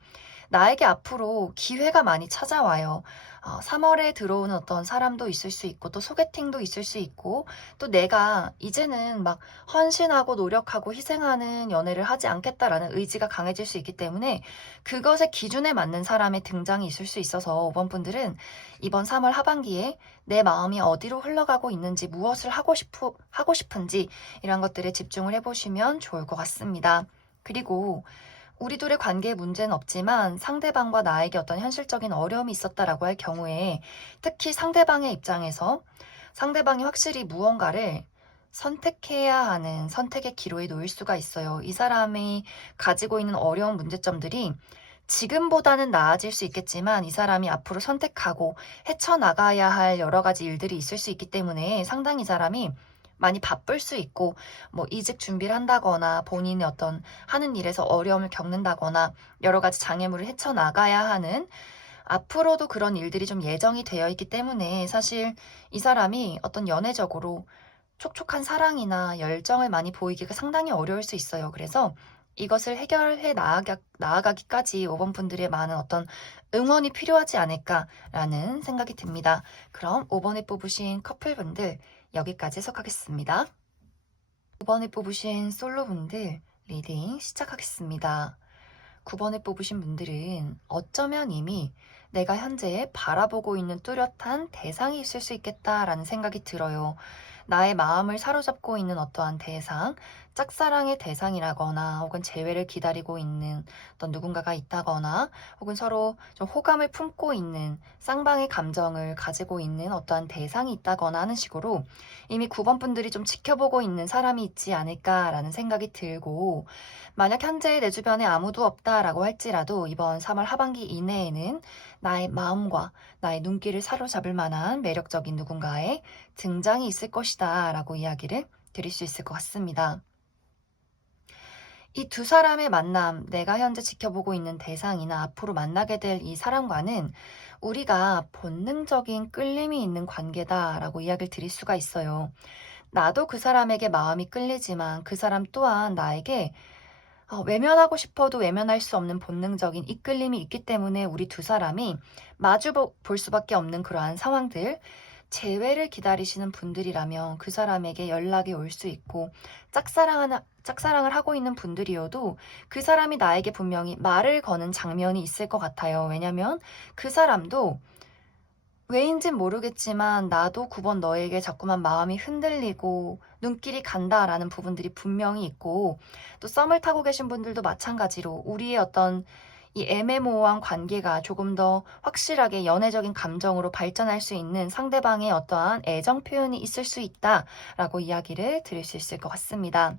나에게 앞으로 기회가 많이 찾아와요. 3월에 들어오는 어떤 사람도 있을 수 있고 또 소개팅도 있을 수 있고 또 내가 이제는 막 헌신하고 노력하고 희생하는 연애를 하지 않겠다라는 의지가 강해질 수 있기 때문에 그것의 기준에 맞는 사람의 등장이 있을 수 있어서 5번 분들은 이번 3월 하반기에 내 마음이 어디로 흘러가고 있는지 무엇을 하고 싶은지 이런 것들에 집중을 해보시면 좋을 것 같습니다. 그리고 우리 둘의 관계에 문제는 없지만 상대방과 나에게 어떤 현실적인 어려움이 있었다라고 할 경우에 특히 상대방의 입장에서 상대방이 확실히 무언가를 선택해야 하는 선택의 기로에 놓일 수가 있어요. 이 사람이 가지고 있는 어려운 문제점들이 지금보다는 나아질 수 있겠지만 이 사람이 앞으로 선택하고 헤쳐나가야 할 여러 가지 일들이 있을 수 있기 때문에 상당히 이 사람이 많이 바쁠 수 있고 뭐 이직 준비를 한다거나 본인의 어떤 하는 일에서 어려움을 겪는다거나 여러 가지 장애물을 헤쳐나가야 하는 앞으로도 그런 일들이 좀 예정이 되어 있기 때문에 사실 이 사람이 어떤 연애적으로 촉촉한 사랑이나 열정을 많이 보이기가 상당히 어려울 수 있어요. 그래서 이것을 해결해 나아가기까지 5번 분들의 많은 어떤 응원이 필요하지 않을까라는 생각이 듭니다. 그럼 5번에 뽑으신 커플분들 여기까지 해석하겠습니다. 9번에 뽑으신 솔로분들 리딩 시작하겠습니다. 9번에 뽑으신 분들은 어쩌면 이미 내가 현재 바라보고 있는 뚜렷한 대상이 있을 수 있겠다라는 생각이 들어요. 나의 마음을 사로잡고 있는 어떠한 대상, 짝사랑의 대상이라거나 혹은 재회를 기다리고 있는 어떤 누군가가 있다거나 혹은 서로 좀 호감을 품고 있는 쌍방의 감정을 가지고 있는 어떠한 대상이 있다거나 하는 식으로 이미 9번 분들이 좀 지켜보고 있는 사람이 있지 않을까라는 생각이 들고, 만약 현재 내 주변에 아무도 없다라고 할지라도 이번 3월 하반기 이내에는 나의 마음과 나의 눈길을 사로잡을 만한 매력적인 누군가의 등장이 있을 것이다 라고 이야기를 드릴 수 있을 것 같습니다. 이 두 사람의 만남, 내가 현재 지켜보고 있는 대상이나 앞으로 만나게 될 이 사람과는 우리가 본능적인 끌림이 있는 관계다라고 이야기를 드릴 수가 있어요. 나도 그 사람에게 마음이 끌리지만 그 사람 또한 나에게 외면하고 싶어도 외면할 수 없는 본능적인 이끌림이 있기 때문에 우리 두 사람이 마주 볼 수밖에 없는 그러한 상황들, 재회를 기다리시는 분들이라면 그 사람에게 연락이 올 수 있고, 짝사랑을 하고 있는 분들이어도 그 사람이 나에게 분명히 말을 거는 장면이 있을 것 같아요. 왜냐면 그 사람도 왜인진 모르겠지만 나도 9번 너에게 자꾸만 마음이 흔들리고 눈길이 간다라는 부분들이 분명히 있고, 또 썸을 타고 계신 분들도 마찬가지로 우리의 어떤 이 애매모호한 관계가 조금 더 확실하게 연애적인 감정으로 발전할 수 있는 상대방의 어떠한 애정 표현이 있을 수 있다라고 이야기를 드릴 수 있을 것 같습니다.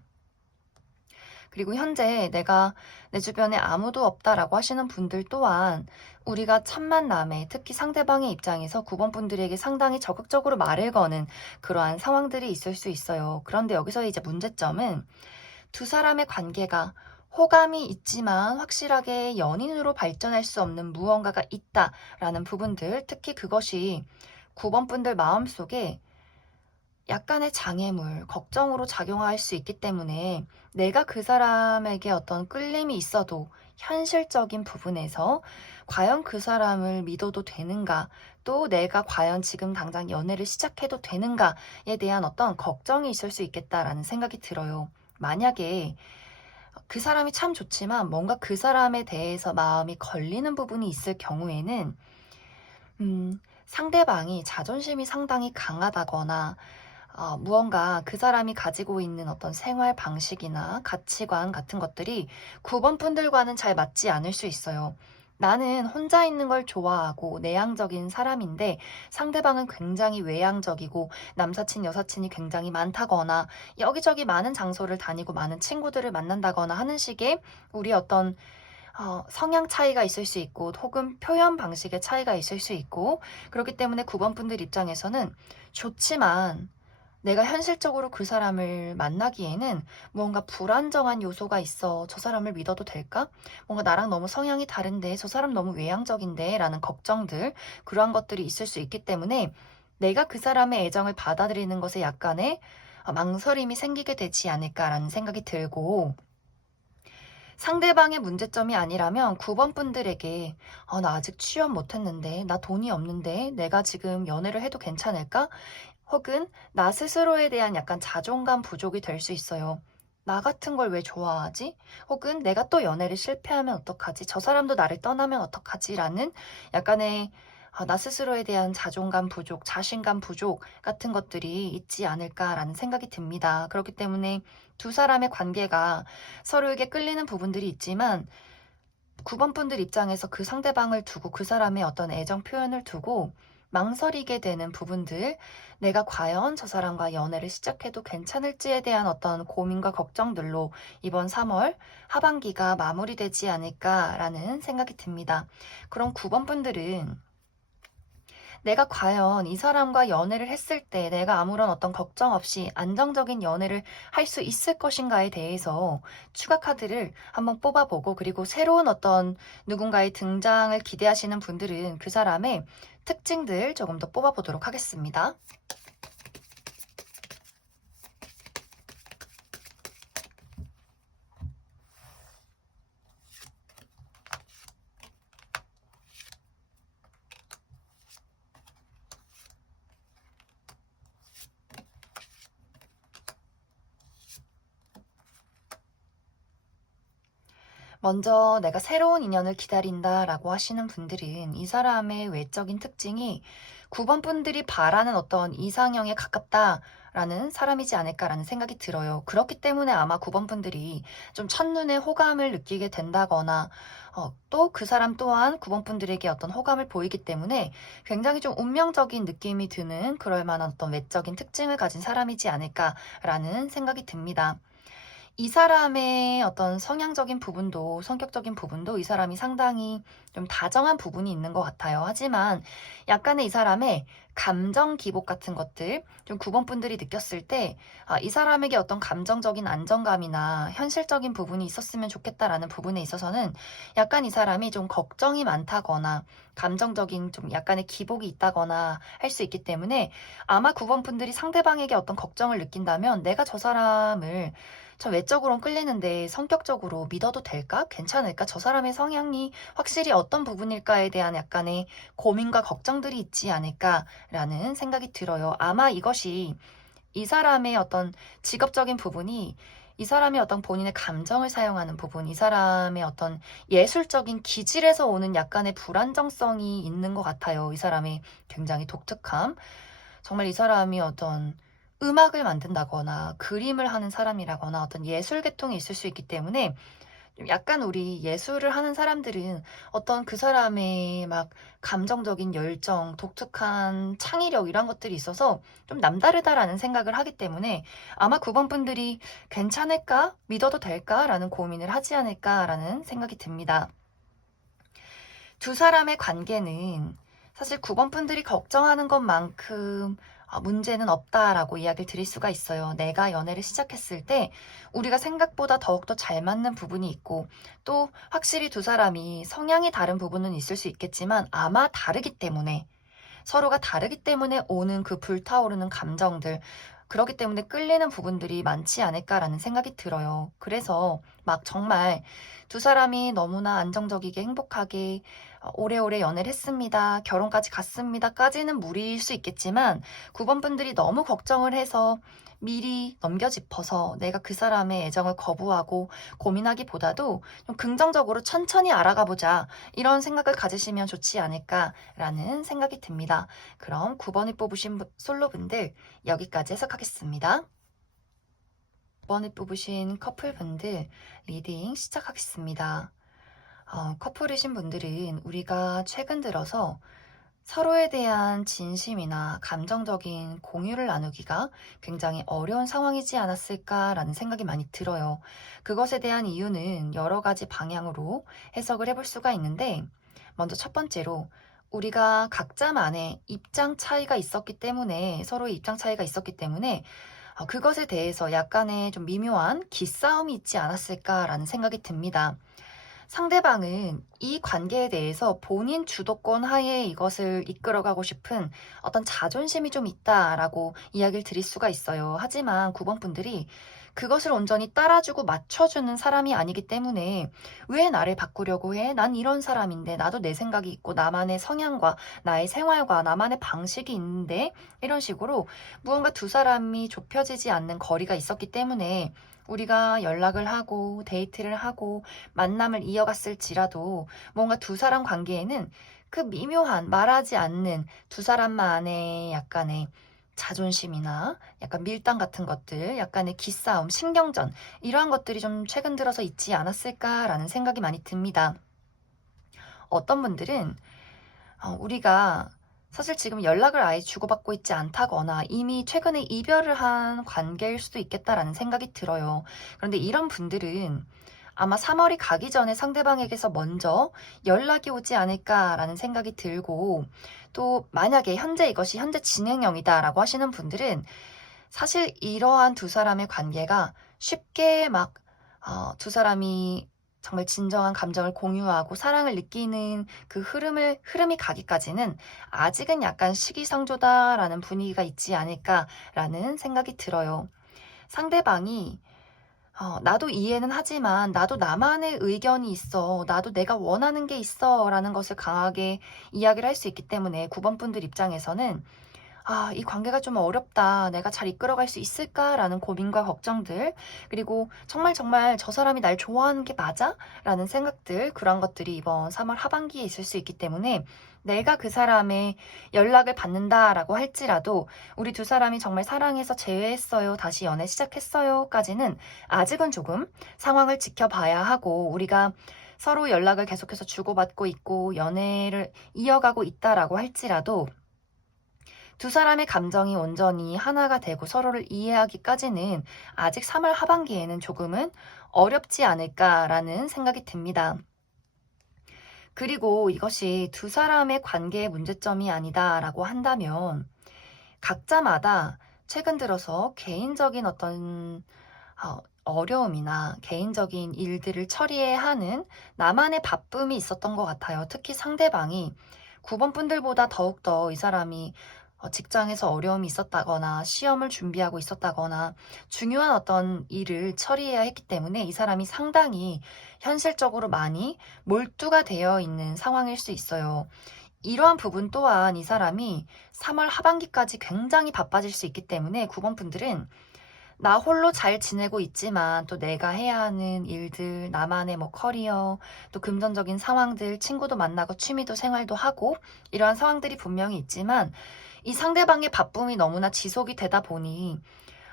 그리고 현재 내가 내 주변에 아무도 없다라고 하시는 분들 또한 우리가 첫 만남에 특히 상대방의 입장에서 9번 분들에게 상당히 적극적으로 말을 거는 그러한 상황들이 있을 수 있어요. 그런데 여기서 이제 문제점은 두 사람의 관계가 호감이 있지만 확실하게 연인으로 발전할 수 없는 무언가가 있다라는 부분들, 특히 그것이 9번 분들 마음속에 약간의 장애물, 걱정으로 작용할 수 있기 때문에 내가 그 사람에게 어떤 끌림이 있어도 현실적인 부분에서 과연 그 사람을 믿어도 되는가, 또 내가 과연 지금 당장 연애를 시작해도 되는가에 대한 어떤 걱정이 있을 수 있겠다라는 생각이 들어요. 만약에 그 사람이 참 좋지만 뭔가 그 사람에 대해서 마음이 걸리는 부분이 있을 경우에는 상대방이 자존심이 상당히 강하다거나 무언가 그 사람이 가지고 있는 어떤 생활 방식이나 가치관 같은 것들이 9번 분들과는 잘 맞지 않을 수 있어요. 나는 혼자 있는 걸 좋아하고 내향적인 사람인데 상대방은 굉장히 외향적이고 남사친, 여사친이 굉장히 많다거나 여기저기 많은 장소를 다니고 많은 친구들을 만난다거나 하는 식의 우리 어떤 성향 차이가 있을 수 있고 혹은 표현 방식의 차이가 있을 수 있고 그렇기 때문에 9번 분들 입장에서는 좋지만 내가 현실적으로 그 사람을 만나기에는 무언가 불안정한 요소가 있어. 저 사람을 믿어도 될까? 뭔가 나랑 너무 성향이 다른데, 저 사람 너무 외향적인데, 라는 걱정들, 그러한 것들이 있을 수 있기 때문에 내가 그 사람의 애정을 받아들이는 것에 약간의 망설임이 생기게 되지 않을까라는 생각이 들고, 상대방의 문제점이 아니라면 9번 분들에게 나 아직 취업 못했는데, 나 돈이 없는데, 내가 지금 연애를 해도 괜찮을까? 혹은 나 스스로에 대한 약간 자존감 부족이 될 수 있어요. 나 같은 걸 왜 좋아하지? 혹은 내가 또 연애를 실패하면 어떡하지? 저 사람도 나를 떠나면 어떡하지? 라는 약간의 나 스스로에 대한 자존감 부족, 자신감 부족 같은 것들이 있지 않을까라는 생각이 듭니다. 그렇기 때문에 두 사람의 관계가 서로에게 끌리는 부분들이 있지만 9번 분들 입장에서 그 상대방을 두고 그 사람의 어떤 애정 표현을 두고 망설이게 되는 부분들, 내가 과연 저 사람과 연애를 시작해도 괜찮을지에 대한 어떤 고민과 걱정들로 이번 3월 하반기가 마무리되지 않을까라는 생각이 듭니다. 그럼 9번 분들은 내가 과연 이 사람과 연애를 했을 때 내가 아무런 어떤 걱정 없이 안정적인 연애를 할 수 있을 것인가에 대해서 추가 카드를 한번 뽑아보고 그리고 새로운 어떤 누군가의 등장을 기대하시는 분들은 그 사람의 특징들 조금 더 뽑아보도록 하겠습니다. 먼저 내가 새로운 인연을 기다린다라고 하시는 분들은 이 사람의 외적인 특징이 9번 분들이 바라는 어떤 이상형에 가깝다라는 사람이지 않을까라는 생각이 들어요. 그렇기 때문에 아마 9번 분들이 좀 첫눈에 호감을 느끼게 된다거나 또 그 사람 또한 9번 분들에게 어떤 호감을 보이기 때문에 굉장히 좀 운명적인 느낌이 드는 그럴 만한 어떤 외적인 특징을 가진 사람이지 않을까라는 생각이 듭니다. 이 사람의 어떤 성향적인 부분도 성격적인 부분도 이 사람이 상당히 좀 다정한 부분이 있는 것 같아요. 하지만 약간의 이 사람의 감정 기복 같은 것들 좀 9번 분들이 느꼈을 때 이 사람에게 어떤 감정적인 안정감이나 현실적인 부분이 있었으면 좋겠다라는 부분에 있어서는 약간 이 사람이 좀 걱정이 많다거나 감정적인 좀 약간의 기복이 있다거나 할 수 있기 때문에 아마 9번 분들이 상대방에게 어떤 걱정을 느낀다면 내가 저 사람을 저 외적으로는 끌리는데 성격적으로 믿어도 될까? 괜찮을까? 저 사람의 성향이 확실히 어떤 부분일까에 대한 약간의 고민과 걱정들이 있지 않을까라는 생각이 들어요. 아마 이것이 이 사람의 어떤 직업적인 부분이 이 사람의 어떤 본인의 감정을 사용하는 부분, 이 사람의 어떤 예술적인 기질에서 오는 약간의 불안정성이 있는 것 같아요. 이 사람의 굉장히 독특함. 정말 이 사람이 어떤 음악을 만든다거나 그림을 하는 사람이라거나 어떤 예술 계통이 있을 수 있기 때문에 좀 약간 우리 예술을 하는 사람들은 어떤 그 사람의 막 감정적인 열정, 독특한 창의력 이런 것들이 있어서 좀 남다르다라는 생각을 하기 때문에 아마 9번 분들이 괜찮을까? 믿어도 될까? 라는 고민을 하지 않을까라는 생각이 듭니다. 두 사람의 관계는 사실 9번 분들이 걱정하는 것만큼 문제는 없다라고 이야기를 드릴 수가 있어요. 내가 연애를 시작했을 때 우리가 생각보다 더욱더 잘 맞는 부분이 있고 또 확실히 두 사람이 성향이 다른 부분은 있을 수 있겠지만 아마 다르기 때문에 서로가 다르기 때문에 오는 그 불타오르는 감정들 그렇기 때문에 끌리는 부분들이 많지 않을까라는 생각이 들어요. 그래서 막 정말 두 사람이 너무나 안정적이게 행복하게 오래오래 연애를 했습니다. 결혼까지 갔습니다. 까지는 무리일 수 있겠지만 9번 분들이 너무 걱정을 해서 미리 넘겨짚어서 내가 그 사람의 애정을 거부하고 고민하기보다도 좀 긍정적으로 천천히 알아가 보자. 이런 생각을 가지시면 좋지 않을까라는 생각이 듭니다. 그럼 9번을 뽑으신 솔로분들 여기까지 해석하겠습니다. 9번을 뽑으신 커플분들 리딩 시작하겠습니다. 커플이신 분들은 우리가 최근 들어서 서로에 대한 진심이나 감정적인 공유를 나누기가 굉장히 어려운 상황이지 않았을까라는 생각이 많이 들어요. 그것에 대한 이유는 여러 가지 방향으로 해석을 해볼 수가 있는데, 먼저 첫 번째로 우리가 각자만의 입장 차이가 있었기 때문에, 서로의 입장 차이가 있었기 때문에 그것에 대해서 약간의 좀 미묘한 기싸움이 있지 않았을까라는 생각이 듭니다. 상대방은 이 관계에 대해서 본인 주도권 하에 이것을 이끌어가고 싶은 어떤 자존심이 좀 있다라고 이야기를 드릴 수가 있어요. 하지만 9번 분들이 그것을 온전히 따라주고 맞춰주는 사람이 아니기 때문에 왜 나를 바꾸려고 해? 난 이런 사람인데 나도 내 생각이 있고 나만의 성향과 나의 생활과 나만의 방식이 있는데 이런 식으로 무언가 두 사람이 좁혀지지 않는 거리가 있었기 때문에 우리가 연락을 하고 데이트를 하고 만남을 이어갔을지라도 뭔가 두 사람 관계에는 그 미묘한 말하지 않는 두 사람만의 약간의 자존심이나 약간 밀당 같은 것들, 약간의 기싸움, 신경전 이러한 것들이 좀 최근 들어서 있지 않았을까라는 생각이 많이 듭니다. 어떤 분들은 우리가 사실 지금 연락을 아예 주고받고 있지 않다거나 이미 최근에 이별을 한 관계일 수도 있겠다라는 생각이 들어요. 그런데 이런 분들은 아마 3월이 가기 전에 상대방에게서 먼저 연락이 오지 않을까라는 생각이 들고, 또 만약에 현재 이것이 현재 진행형이다라고 하시는 분들은 사실 이러한 두 사람의 관계가 쉽게 막 두 사람이 정말 진정한 감정을 공유하고 사랑을 느끼는 그 흐름이 가기까지는 아직은 약간 시기상조다라는 분위기가 있지 않을까라는 생각이 들어요. 상대방이 나도 이해는 하지만 나도 나만의 의견이 있어. 나도 내가 원하는 게 있어. 라는 것을 강하게 이야기를 할 수 있기 때문에 9번 분들 입장에서는 이 관계가 좀 어렵다. 내가 잘 이끌어갈 수 있을까라는 고민과 걱정들, 그리고 정말 정말 저 사람이 날 좋아하는 게 맞아? 라는 생각들, 그런 것들이 이번 3월 하반기에 있을 수 있기 때문에 내가 그 사람의 연락을 받는다라고 할지라도 우리 두 사람이 정말 사랑해서 재회했어요. 다시 연애 시작했어요. 까지는 아직은 조금 상황을 지켜봐야 하고, 우리가 서로 연락을 계속해서 주고받고 있고 연애를 이어가고 있다라고 할지라도 두 사람의 감정이 온전히 하나가 되고 서로를 이해하기까지는 아직 3월 하반기에는 조금은 어렵지 않을까라는 생각이 듭니다. 그리고 이것이 두 사람의 관계의 문제점이 아니다라고 한다면 각자마다 최근 들어서 개인적인 어떤 어려움이나 개인적인 일들을 처리해야 하는 나만의 바쁨이 있었던 것 같아요. 특히 상대방이 9번 분들보다 더욱더 이 사람이 직장에서 어려움이 있었다거나 시험을 준비하고 있었다거나 중요한 어떤 일을 처리해야 했기 때문에 이 사람이 상당히 현실적으로 많이 몰두가 되어 있는 상황일 수 있어요. 이러한 부분 또한 이 사람이 3월 하반기까지 굉장히 바빠질 수 있기 때문에 9번 분들은 나 홀로 잘 지내고 있지만 또 내가 해야 하는 일들, 나만의 뭐 커리어, 또 금전적인 상황들, 친구도 만나고 취미도 생활도 하고 이러한 상황들이 분명히 있지만 이 상대방의 바쁨이 너무나 지속이 되다 보니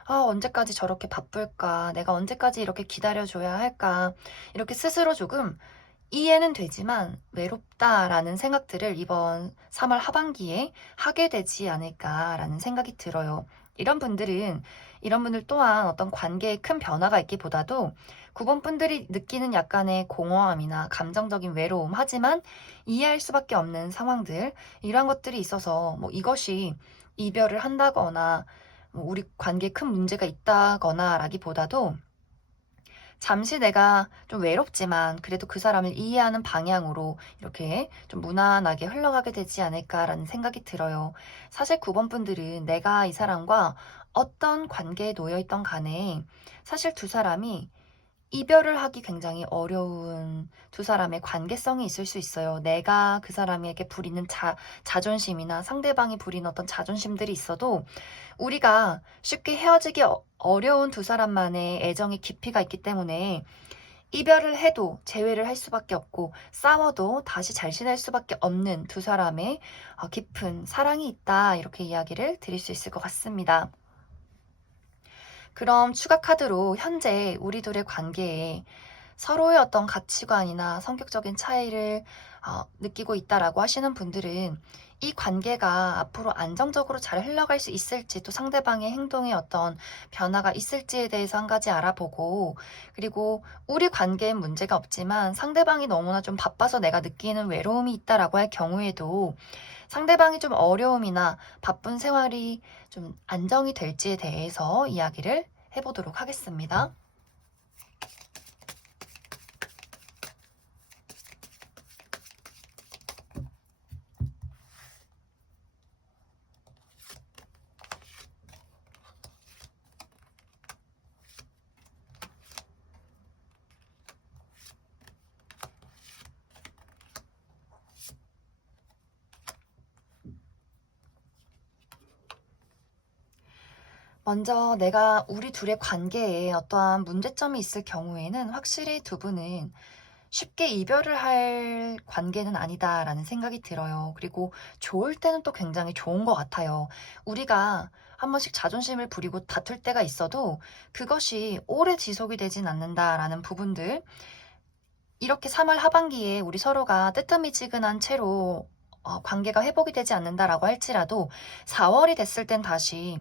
언제까지 저렇게 바쁠까? 내가 언제까지 이렇게 기다려줘야 할까? 이렇게 스스로 조금 이해는 되지만 외롭다라는 생각들을 이번 3월 하반기에 하게 되지 않을까라는 생각이 들어요. 이런 분들 또한 어떤 관계에 큰 변화가 있기보다도 9번 분들이 느끼는 약간의 공허함이나 감정적인 외로움, 하지만 이해할 수밖에 없는 상황들, 이런 것들이 있어서 뭐 이것이 이별을 한다거나 뭐 우리 관계에 큰 문제가 있다거나 라기보다도 잠시 내가 좀 외롭지만 그래도 그 사람을 이해하는 방향으로 이렇게 좀 무난하게 흘러가게 되지 않을까라는 생각이 들어요. 사실 9번 분들은 내가 이 사람과 어떤 관계에 놓여 있던 간에 사실 두 사람이 이별을 하기 굉장히 어려운 두 사람의 관계성이 있을 수 있어요. 내가 그 사람에게 부리는 자존심이나 상대방이 부리는 어떤 자존심들이 있어도 우리가 쉽게 헤어지기 어려운 두 사람만의 애정의 깊이가 있기 때문에 이별을 해도 재회를 할 수밖에 없고 싸워도 다시 잘 지낼 수밖에 없는 두 사람의 깊은 사랑이 있다. 이렇게 이야기를 드릴 수 있을 것 같습니다. 그럼 추가 카드로 현재 우리 둘의 관계에 서로의 어떤 가치관이나 성격적인 차이를 느끼고 있다라고 하시는 분들은 이 관계가 앞으로 안정적으로 잘 흘러갈 수 있을지, 또 상대방의 행동에 어떤 변화가 있을지에 대해서 한 가지 알아보고, 그리고 우리 관계엔 문제가 없지만 상대방이 너무나 좀 바빠서 내가 느끼는 외로움이 있다라고 할 경우에도 상대방이 좀 어려움이나 바쁜 생활이 좀 안정이 될지에 대해서 이야기를 해보도록 하겠습니다. 먼저 내가 우리 둘의 관계에 어떠한 문제점이 있을 경우에는 확실히 두 분은 쉽게 이별을 할 관계는 아니다라는 생각이 들어요. 그리고 좋을 때는 또 굉장히 좋은 것 같아요. 우리가 한 번씩 자존심을 부리고 다툴 때가 있어도 그것이 오래 지속이 되진 않는다라는 부분들, 이렇게 3월 하반기에 우리 서로가 뜨뜻미지근한 채로 관계가 회복이 되지 않는다라고 할지라도 4월이 됐을 땐 다시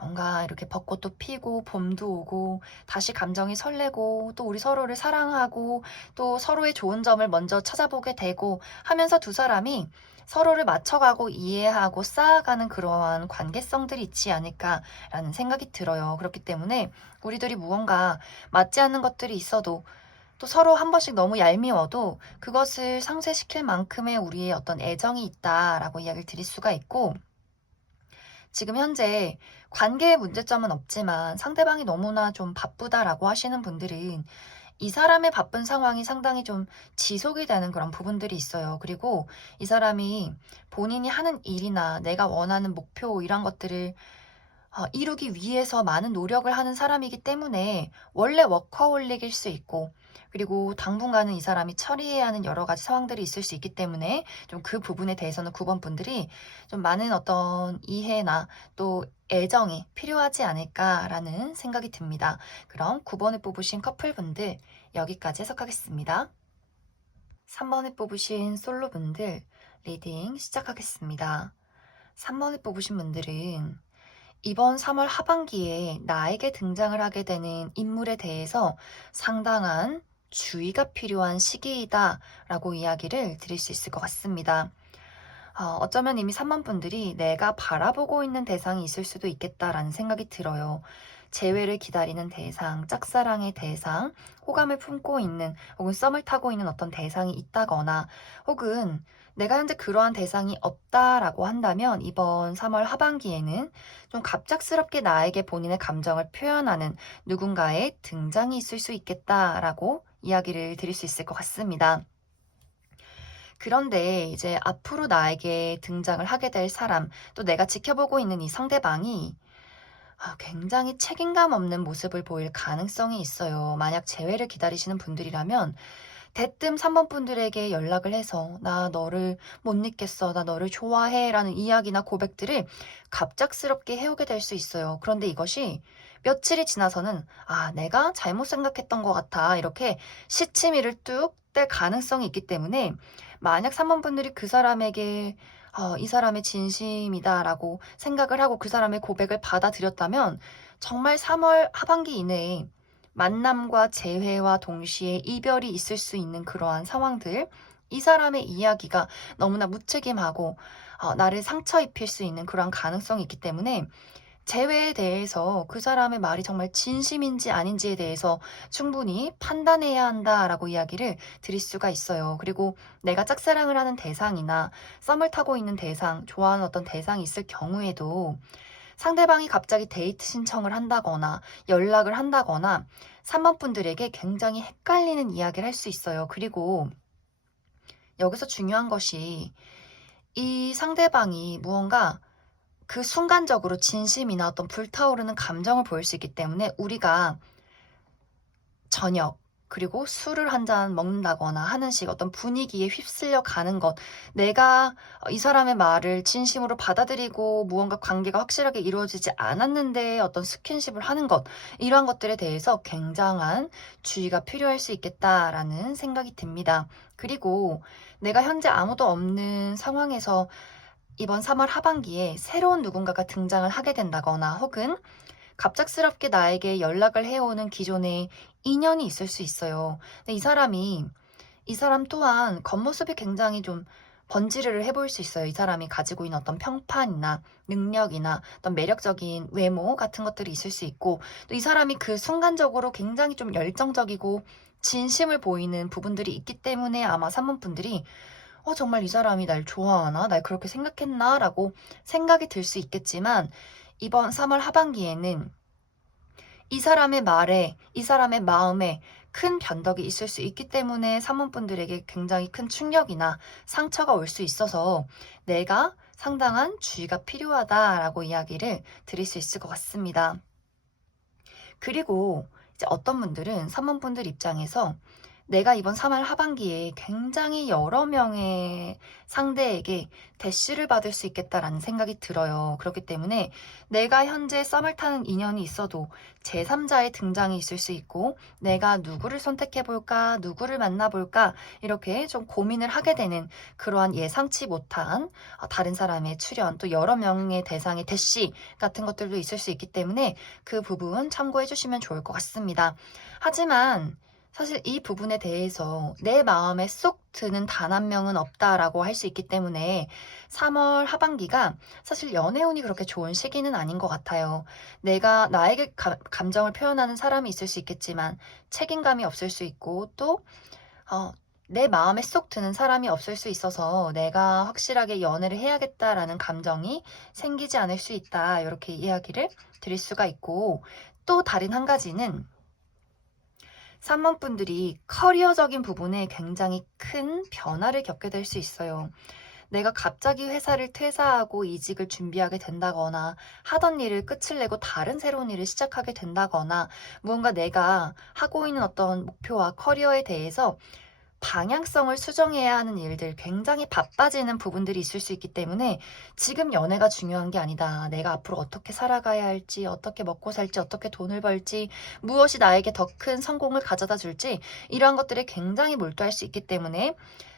뭔가 이렇게 벚꽃도 피고 봄도 오고 다시 감정이 설레고 또 우리 서로를 사랑하고 또 서로의 좋은 점을 먼저 찾아보게 되고 하면서 두 사람이 서로를 맞춰가고 이해하고 쌓아가는 그러한 관계성들이 있지 않을까라는 생각이 들어요. 그렇기 때문에 우리들이 무언가 맞지 않는 것들이 있어도 또 서로 한 번씩 너무 얄미워도 그것을 상쇄시킬 만큼의 우리의 어떤 애정이 있다라고 이야기를 드릴 수가 있고, 지금 현재 관계에 문제점은 없지만 상대방이 너무나 좀 바쁘다라고 하시는 분들은 이 사람의 바쁜 상황이 상당히 좀 지속이 되는 그런 부분들이 있어요. 그리고 이 사람이 본인이 하는 일이나 내가 원하는 목표 이런 것들을 이루기 위해서 많은 노력을 하는 사람이기 때문에 원래 워커홀릭일 수 있고, 그리고 당분간은 이 사람이 처리해야 하는 여러 가지 상황들이 있을 수 있기 때문에 좀 그 부분에 대해서는 9번 분들이 좀 많은 어떤 이해나 또 애정이 필요하지 않을까라는 생각이 듭니다. 그럼 9번을 뽑으신 커플분들 여기까지 해석하겠습니다. 3번을 뽑으신 솔로분들 리딩 시작하겠습니다. 3번을 뽑으신 분들은 이번 3월 하반기에 나에게 등장을 하게 되는 인물에 대해서 상당한 주의가 필요한 시기이다라고 이야기를 드릴 수 있을 것 같습니다. 어쩌면 이미 3번 분들이 내가 바라보고 있는 대상이 있을 수도 있겠다라는 생각이 들어요. 재회를 기다리는 대상, 짝사랑의 대상, 호감을 품고 있는 혹은 썸을 타고 있는 어떤 대상이 있다거나, 혹은 내가 현재 그러한 대상이 없다라고 한다면 이번 3월 하반기에는 좀 갑작스럽게 나에게 본인의 감정을 표현하는 누군가의 등장이 있을 수 있겠다라고 이야기를 드릴 수 있을 것 같습니다. 그런데 이제 앞으로 나에게 등장을 하게 될 사람, 또 내가 지켜보고 있는 이 상대방이 굉장히 책임감 없는 모습을 보일 가능성이 있어요. 만약 재회를 기다리시는 분들이라면 대뜸 3번 분들에게 연락을 해서 나 너를 못 믿겠어, 나 너를 좋아해 라는 이야기나 고백들을 갑작스럽게 해오게 될 수 있어요. 그런데 이것이 며칠이 지나서는 내가 잘못 생각했던 것 같아, 이렇게 시치미를 뚝 뗄 가능성이 있기 때문에 만약 3번 분들이 그 사람에게 이 사람의 진심이다라고 생각을 하고 그 사람의 고백을 받아들였다면 정말 3월 하반기 이내에 만남과 재회와 동시에 이별이 있을 수 있는 그러한 상황들, 이 사람의 이야기가 너무나 무책임하고 나를 상처 입힐 수 있는 그러한 가능성이 있기 때문에 재회에 대해서 그 사람의 말이 정말 진심인지 아닌지에 대해서 충분히 판단해야 한다라고 이야기를 드릴 수가 있어요. 그리고 내가 짝사랑을 하는 대상이나 썸을 타고 있는 대상, 좋아하는 어떤 대상이 있을 경우에도 상대방이 갑자기 데이트 신청을 한다거나 연락을 한다거나 3번 분들에게 굉장히 헷갈리는 이야기를 할 수 있어요. 그리고 여기서 중요한 것이 이 상대방이 무언가 그 순간적으로 진심이나 어떤 불타오르는 감정을 보일 수 있기 때문에 우리가 저녁 그리고 술을 한 잔 먹는다거나 하는 식 어떤 분위기에 휩쓸려 가는 것, 내가 이 사람의 말을 진심으로 받아들이고 무언가 관계가 확실하게 이루어지지 않았는데 어떤 스킨십을 하는 것, 이러한 것들에 대해서 굉장한 주의가 필요할 수 있겠다라는 생각이 듭니다. 그리고 내가 현재 아무도 없는 상황에서 이번 3월 하반기에 새로운 누군가가 등장을 하게 된다거나 혹은 갑작스럽게 나에게 연락을 해오는 기존의 인연이 있을 수 있어요. 근데 이 사람 또한 겉모습이 굉장히 좀 번지르르 해보일 수 있어요. 이 사람이 가지고 있는 어떤 평판이나 능력이나 어떤 매력적인 외모 같은 것들이 있을 수 있고, 또 이 사람이 그 순간적으로 굉장히 좀 열정적이고 진심을 보이는 부분들이 있기 때문에 아마 3번 분들이 정말 이 사람이 날 좋아하나? 날 그렇게 생각했나? 라고 생각이 들 수 있겠지만, 이번 3월 하반기에는 이 사람의 말에, 이 사람의 마음에 큰 변덕이 있을 수 있기 때문에 사모분들에게 굉장히 큰 충격이나 상처가 올 수 있어서 내가 상당한 주의가 필요하다라고 이야기를 드릴 수 있을 것 같습니다. 그리고 이제 어떤 분들은 사모분들 입장에서 내가 이번 3월 하반기에 굉장히 여러 명의 상대에게 대시를 받을 수 있겠다라는 생각이 들어요. 그렇기 때문에 내가 현재 썸을 타는 인연이 있어도 제3자의 등장이 있을 수 있고, 내가 누구를 선택해볼까, 누구를 만나볼까, 이렇게 좀 고민을 하게 되는 그러한 예상치 못한 다른 사람의 출연, 또 여러 명의 대상의 대시 같은 것들도 있을 수 있기 때문에 그 부분 참고해 주시면 좋을 것 같습니다. 하지만 사실 이 부분에 대해서 내 마음에 쏙 드는 단 한 명은 없다라고 할 수 있기 때문에 3월 하반기가 사실 연애운이 그렇게 좋은 시기는 아닌 것 같아요. 내가 나에게 감정을 표현하는 사람이 있을 수 있겠지만 책임감이 없을 수 있고, 또 내 마음에 쏙 드는 사람이 없을 수 있어서 내가 확실하게 연애를 해야겠다라는 감정이 생기지 않을 수 있다, 이렇게 이야기를 드릴 수가 있고, 또 다른 한 가지는 3번 분들이 커리어적인 부분에 굉장히 큰 변화를 겪게 될 수 있어요. 내가 갑자기 회사를 퇴사하고 이직을 준비하게 된다거나, 하던 일을 끝을 내고 다른 새로운 일을 시작하게 된다거나, 무언가 내가 하고 있는 어떤 목표와 커리어에 대해서 방향성을 수정해야 하는 일들, 굉장히 바빠지는 부분들이 있을 수 있기 때문에 지금 연애가 중요한 게 아니다. 내가 앞으로 어떻게 살아가야 할지, 어떻게 먹고 살지, 어떻게 돈을 벌지, 무엇이 나에게 더 큰 성공을 가져다 줄지, 이러한 것들에 굉장히 몰두할 수 있기 때문에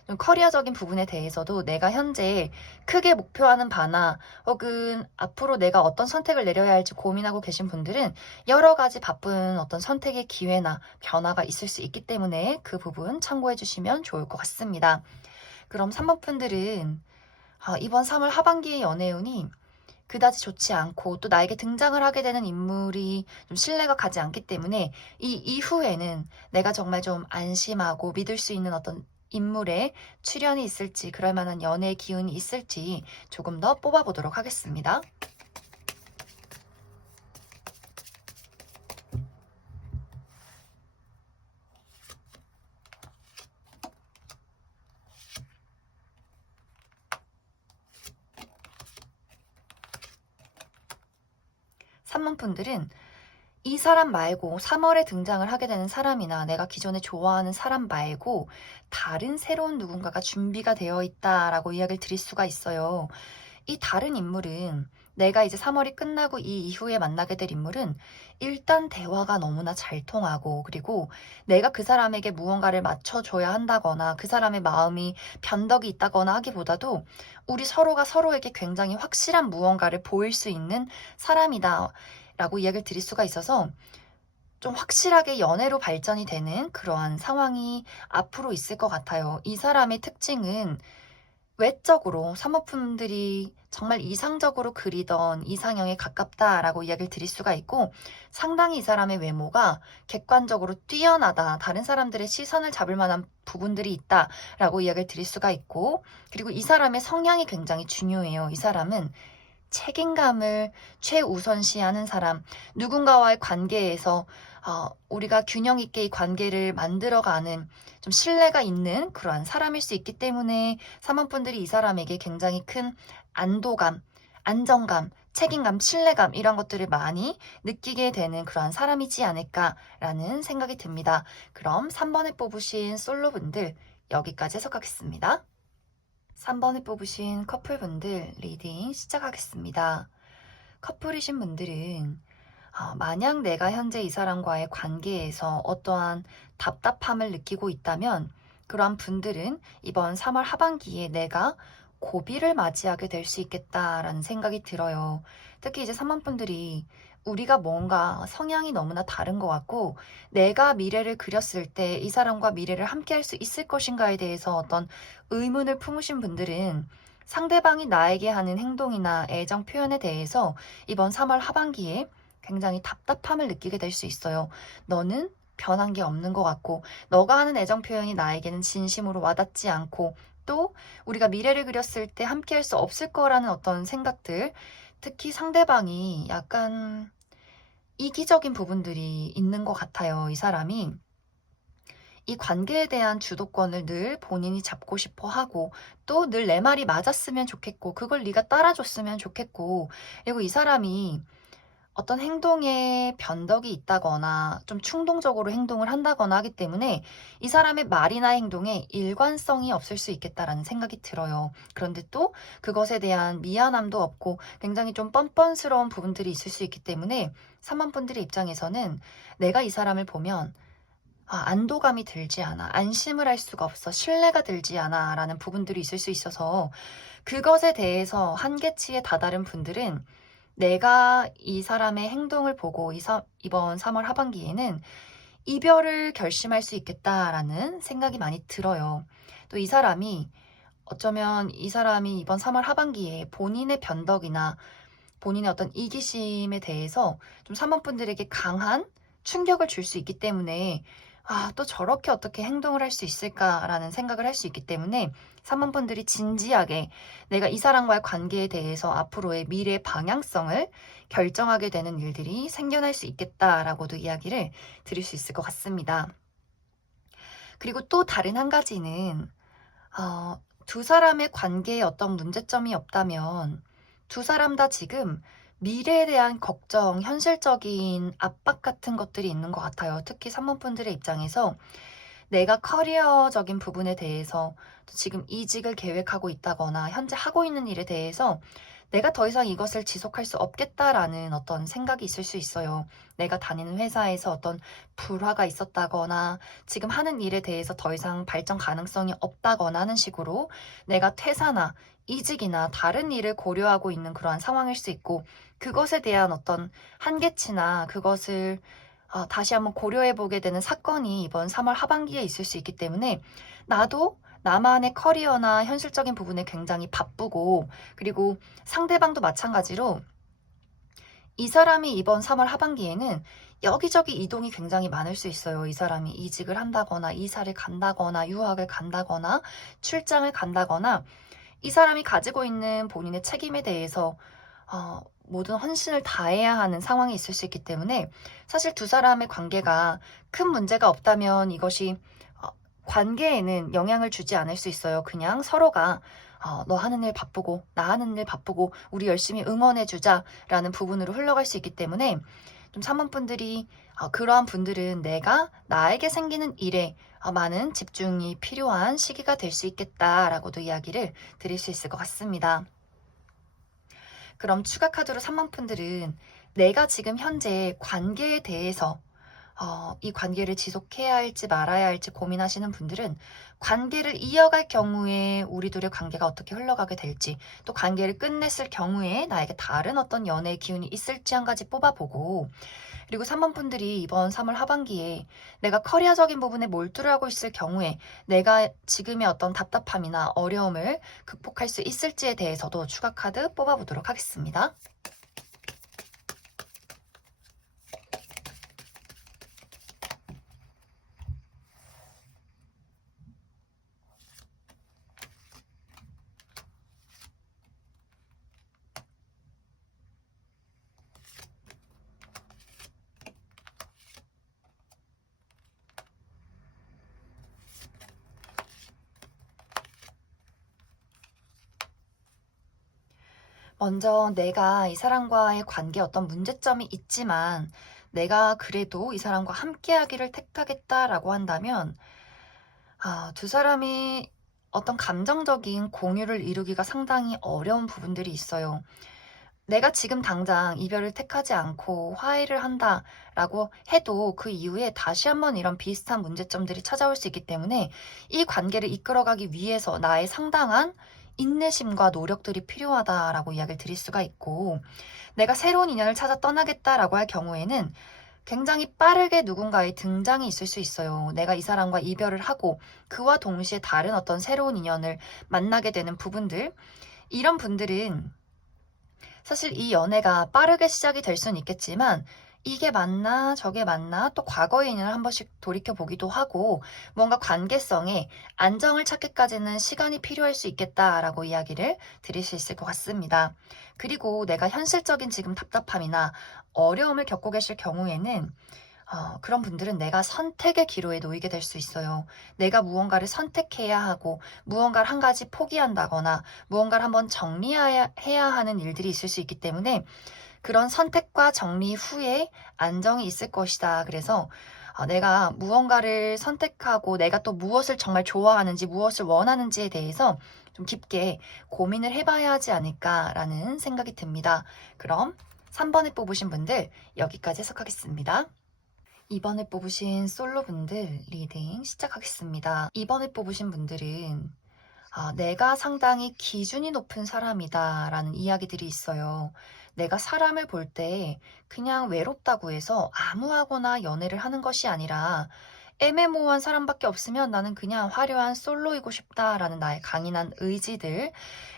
좀 커리어적인 부분에 대해서도 내가 현재 크게 목표하는 바나 혹은 앞으로 내가 어떤 선택을 내려야 할지 고민하고 계신 분들은 여러 가지 바쁜 어떤 선택의 기회나 변화가 있을 수 있기 때문에 그 부분 참고해 주시면 좋을 것 같습니다. 그럼 3번 분들은 이번 3월 하반기의 연애운이 그다지 좋지 않고, 또 나에게 등장을 하게 되는 인물이 좀 신뢰가 가지 않기 때문에 이 이후에는 내가 정말 좀 안심하고 믿을 수 있는 어떤 인물의 출연이 있을지, 그럴 만한 연애의 기운이 있을지 조금 더 뽑아보도록 하겠습니다. 3번 분들은 이 사람 말고 3월에 등장을 하게 되는 사람이나 내가 기존에 좋아하는 사람 말고 다른 새로운 누군가가 준비가 되어 있다라고 이야기를 드릴 수가 있어요. 이 다른 인물은, 내가 이제 3월이 끝나고 이 이후에 만나게 될 인물은 일단 대화가 너무나 잘 통하고, 그리고 내가 그 사람에게 무언가를 맞춰줘야 한다거나 그 사람의 마음이 변덕이 있다거나 하기보다도 우리 서로가 서로에게 굉장히 확실한 무언가를 보일 수 있는 사람이다 라고 이야기를 드릴 수가 있어서 좀 확실하게 연애로 발전이 되는 그러한 상황이 앞으로 있을 것 같아요. 이 사람의 특징은 외적으로 사모품들이 정말 이상적으로 그리던 이상형에 가깝다라고 이야기를 드릴 수가 있고, 상당히 이 사람의 외모가 객관적으로 뛰어나다, 다른 사람들의 시선을 잡을 만한 부분들이 있다라고 이야기를 드릴 수가 있고, 그리고 이 사람의 성향이 굉장히 중요해요. 이 사람은 책임감을 최우선시하는 사람, 누군가와의 관계에서 우리가 균형 있게 이 관계를 만들어가는 좀 신뢰가 있는 그러한 사람일 수 있기 때문에 사모분들이 이 사람에게 굉장히 큰 안도감, 안정감, 책임감, 신뢰감 이런 것들을 많이 느끼게 되는 그러한 사람이지 않을까라는 생각이 듭니다. 그럼 3번에 뽑으신 솔로분들 여기까지 해석하겠습니다. 3번에 뽑으신 커플분들 리딩 시작하겠습니다. 커플이신 분들은 만약 내가 현재 이 사람과의 관계에서 어떠한 답답함을 느끼고 있다면 그러한 분들은 이번 3월 하반기에 내가 고비를 맞이하게 될 수 있겠다라는 생각이 들어요. 특히 이제 3번 분들이 우리가 뭔가 성향이 너무나 다른 것 같고 내가 미래를 그렸을 때 이 사람과 미래를 함께 할 수 있을 것인가에 대해서 어떤 의문을 품으신 분들은 상대방이 나에게 하는 행동이나 애정 표현에 대해서 이번 3월 하반기에 굉장히 답답함을 느끼게 될 수 있어요. 너는 변한 게 없는 것 같고, 너가 하는 애정 표현이 나에게는 진심으로 와닿지 않고, 또 우리가 미래를 그렸을 때 함께 할 수 없을 거라는 어떤 생각들, 특히 상대방이 약간 이기적인 부분들이 있는 것 같아요. 이 사람이. 이 관계에 대한 주도권을 늘 본인이 잡고 싶어 하고 또 늘 내 말이 맞았으면 좋겠고 그걸 네가 따라줬으면 좋겠고 그리고 이 사람이 어떤 행동에 변덕이 있다거나 좀 충동적으로 행동을 한다거나 하기 때문에 이 사람의 말이나 행동에 일관성이 없을 수 있겠다라는 생각이 들어요. 그런데 또 그것에 대한 미안함도 없고 굉장히 좀 뻔뻔스러운 부분들이 있을 수 있기 때문에 3번 분들의 입장에서는 내가 이 사람을 보면 안도감이 들지 않아, 안심을 할 수가 없어, 신뢰가 들지 않아 라는 부분들이 있을 수 있어서 그것에 대해서 한계치에 다다른 분들은 내가 이 사람의 행동을 보고 이번 3월 하반기에는 이별을 결심할 수 있겠다라는 생각이 많이 들어요. 또 이 사람이 어쩌면 이 사람이 이번 3월 하반기에 본인의 변덕이나 본인의 어떤 이기심에 대해서 좀 3번 분들에게 강한 충격을 줄 수 있기 때문에 또 저렇게 어떻게 행동을 할 수 있을까라는 생각을 할 수 있기 때문에 3번 분들이 진지하게 내가 이 사람과의 관계에 대해서 앞으로의 미래 방향성을 결정하게 되는 일들이 생겨날 수 있겠다라고도 이야기를 드릴 수 있을 것 같습니다. 그리고 또 다른 한 가지는 두 사람의 관계에 어떤 문제점이 없다면 두 사람 다 지금 미래에 대한 걱정, 현실적인 압박 같은 것들이 있는 것 같아요. 특히 3번 분들의 입장에서 내가 커리어적인 부분에 대해서 지금 이직을 계획하고 있다거나 현재 하고 있는 일에 대해서 내가 더 이상 이것을 지속할 수 없겠다라는 어떤 생각이 있을 수 있어요. 내가 다니는 회사에서 어떤 불화가 있었다거나 지금 하는 일에 대해서 더 이상 발전 가능성이 없다거나 하는 식으로 내가 퇴사나 이직이나 다른 일을 고려하고 있는 그러한 상황일 수 있고 그것에 대한 어떤 한계치나 그것을 다시 한번 고려해보게 되는 사건이 이번 3월 하반기에 있을 수 있기 때문에 나도 나만의 커리어나 현실적인 부분에 굉장히 바쁘고 그리고 상대방도 마찬가지로 이 사람이 이번 3월 하반기에는 여기저기 이동이 굉장히 많을 수 있어요. 이 사람이 이직을 한다거나 이사를 간다거나 유학을 간다거나 출장을 간다거나 이 사람이 가지고 있는 본인의 책임에 대해서 모든 헌신을 다해야 하는 상황이 있을 수 있기 때문에 사실 두 사람의 관계가 큰 문제가 없다면 이것이 관계에는 영향을 주지 않을 수 있어요. 그냥 서로가 너 하는 일 바쁘고 나 하는 일 바쁘고 우리 열심히 응원해주자라는 부분으로 흘러갈 수 있기 때문에 좀 사모분들이 그러한 분들은 내가 나에게 생기는 일에 많은 집중이 필요한 시기가 될 수 있겠다라고도 이야기를 드릴 수 있을 것 같습니다. 그럼 추가 카드로 3번 분들은 내가 지금 현재 관계에 대해서 이 관계를 지속해야 할지 말아야 할지 고민하시는 분들은 관계를 이어갈 경우에 우리 둘의 관계가 어떻게 흘러가게 될지 또 관계를 끝냈을 경우에 나에게 다른 어떤 연애의 기운이 있을지 한 가지 뽑아보고 그리고 3번 분들이 이번 3월 하반기에 내가 커리어적인 부분에 몰두를 하고 있을 경우에 내가 지금의 어떤 답답함이나 어려움을 극복할 수 있을지에 대해서도 추가 카드 뽑아보도록 하겠습니다. 먼저 내가 이 사람과의 관계에 어떤 문제점이 있지만 내가 그래도 이 사람과 함께하기를 택하겠다라고 한다면 두 사람이 어떤 감정적인 공유를 이루기가 상당히 어려운 부분들이 있어요. 내가 지금 당장 이별을 택하지 않고 화해를 한다라고 해도 그 이후에 다시 한번 이런 비슷한 문제점들이 찾아올 수 있기 때문에 이 관계를 이끌어가기 위해서 나의 상당한 인내심과 노력들이 필요하다라고 이야기를 드릴 수가 있고, 내가 새로운 인연을 찾아 떠나겠다라고 할 경우에는 굉장히 빠르게 누군가의 등장이 있을 수 있어요. 내가 이 사람과 이별을 하고 그와 동시에 다른 어떤 새로운 인연을 만나게 되는 부분들, 이런 분들은 사실 이 연애가 빠르게 시작이 될 수는 있겠지만 이게 맞나 저게 맞나 또 과거의 인연을 한 번씩 돌이켜 보기도 하고 뭔가 관계성에 안정을 찾기까지는 시간이 필요할 수 있겠다라고 이야기를 드릴 수 있을 것 같습니다. 그리고 내가 현실적인 지금 답답함이나 어려움을 겪고 계실 경우에는 그런 분들은 내가 선택의 기로에 놓이게 될 수 있어요. 내가 무언가를 선택해야 하고 무언가를 한 가지 포기한다거나 무언가를 한번 정리해야 하는 일들이 있을 수 있기 때문에 그런 선택과 정리 후에 안정이 있을 것이다. 그래서 내가 무언가를 선택하고 내가 또 무엇을 정말 좋아하는지 무엇을 원하는지에 대해서 좀 깊게 고민을 해봐야 하지 않을까라는 생각이 듭니다. 그럼 3번에 뽑으신 분들 여기까지 해석하겠습니다. 이번에 뽑으신 솔로분들 리딩 시작하겠습니다. 이번에 뽑으신 분들은 내가 상당히 기준이 높은 사람이다 라는 이야기들이 있어요. 내가 사람을 볼 때 그냥 외롭다고 해서 아무하거나 연애를 하는 것이 아니라 애매모호한 사람밖에 없으면 나는 그냥 화려한 솔로이고 싶다라는 나의 강인한 의지들,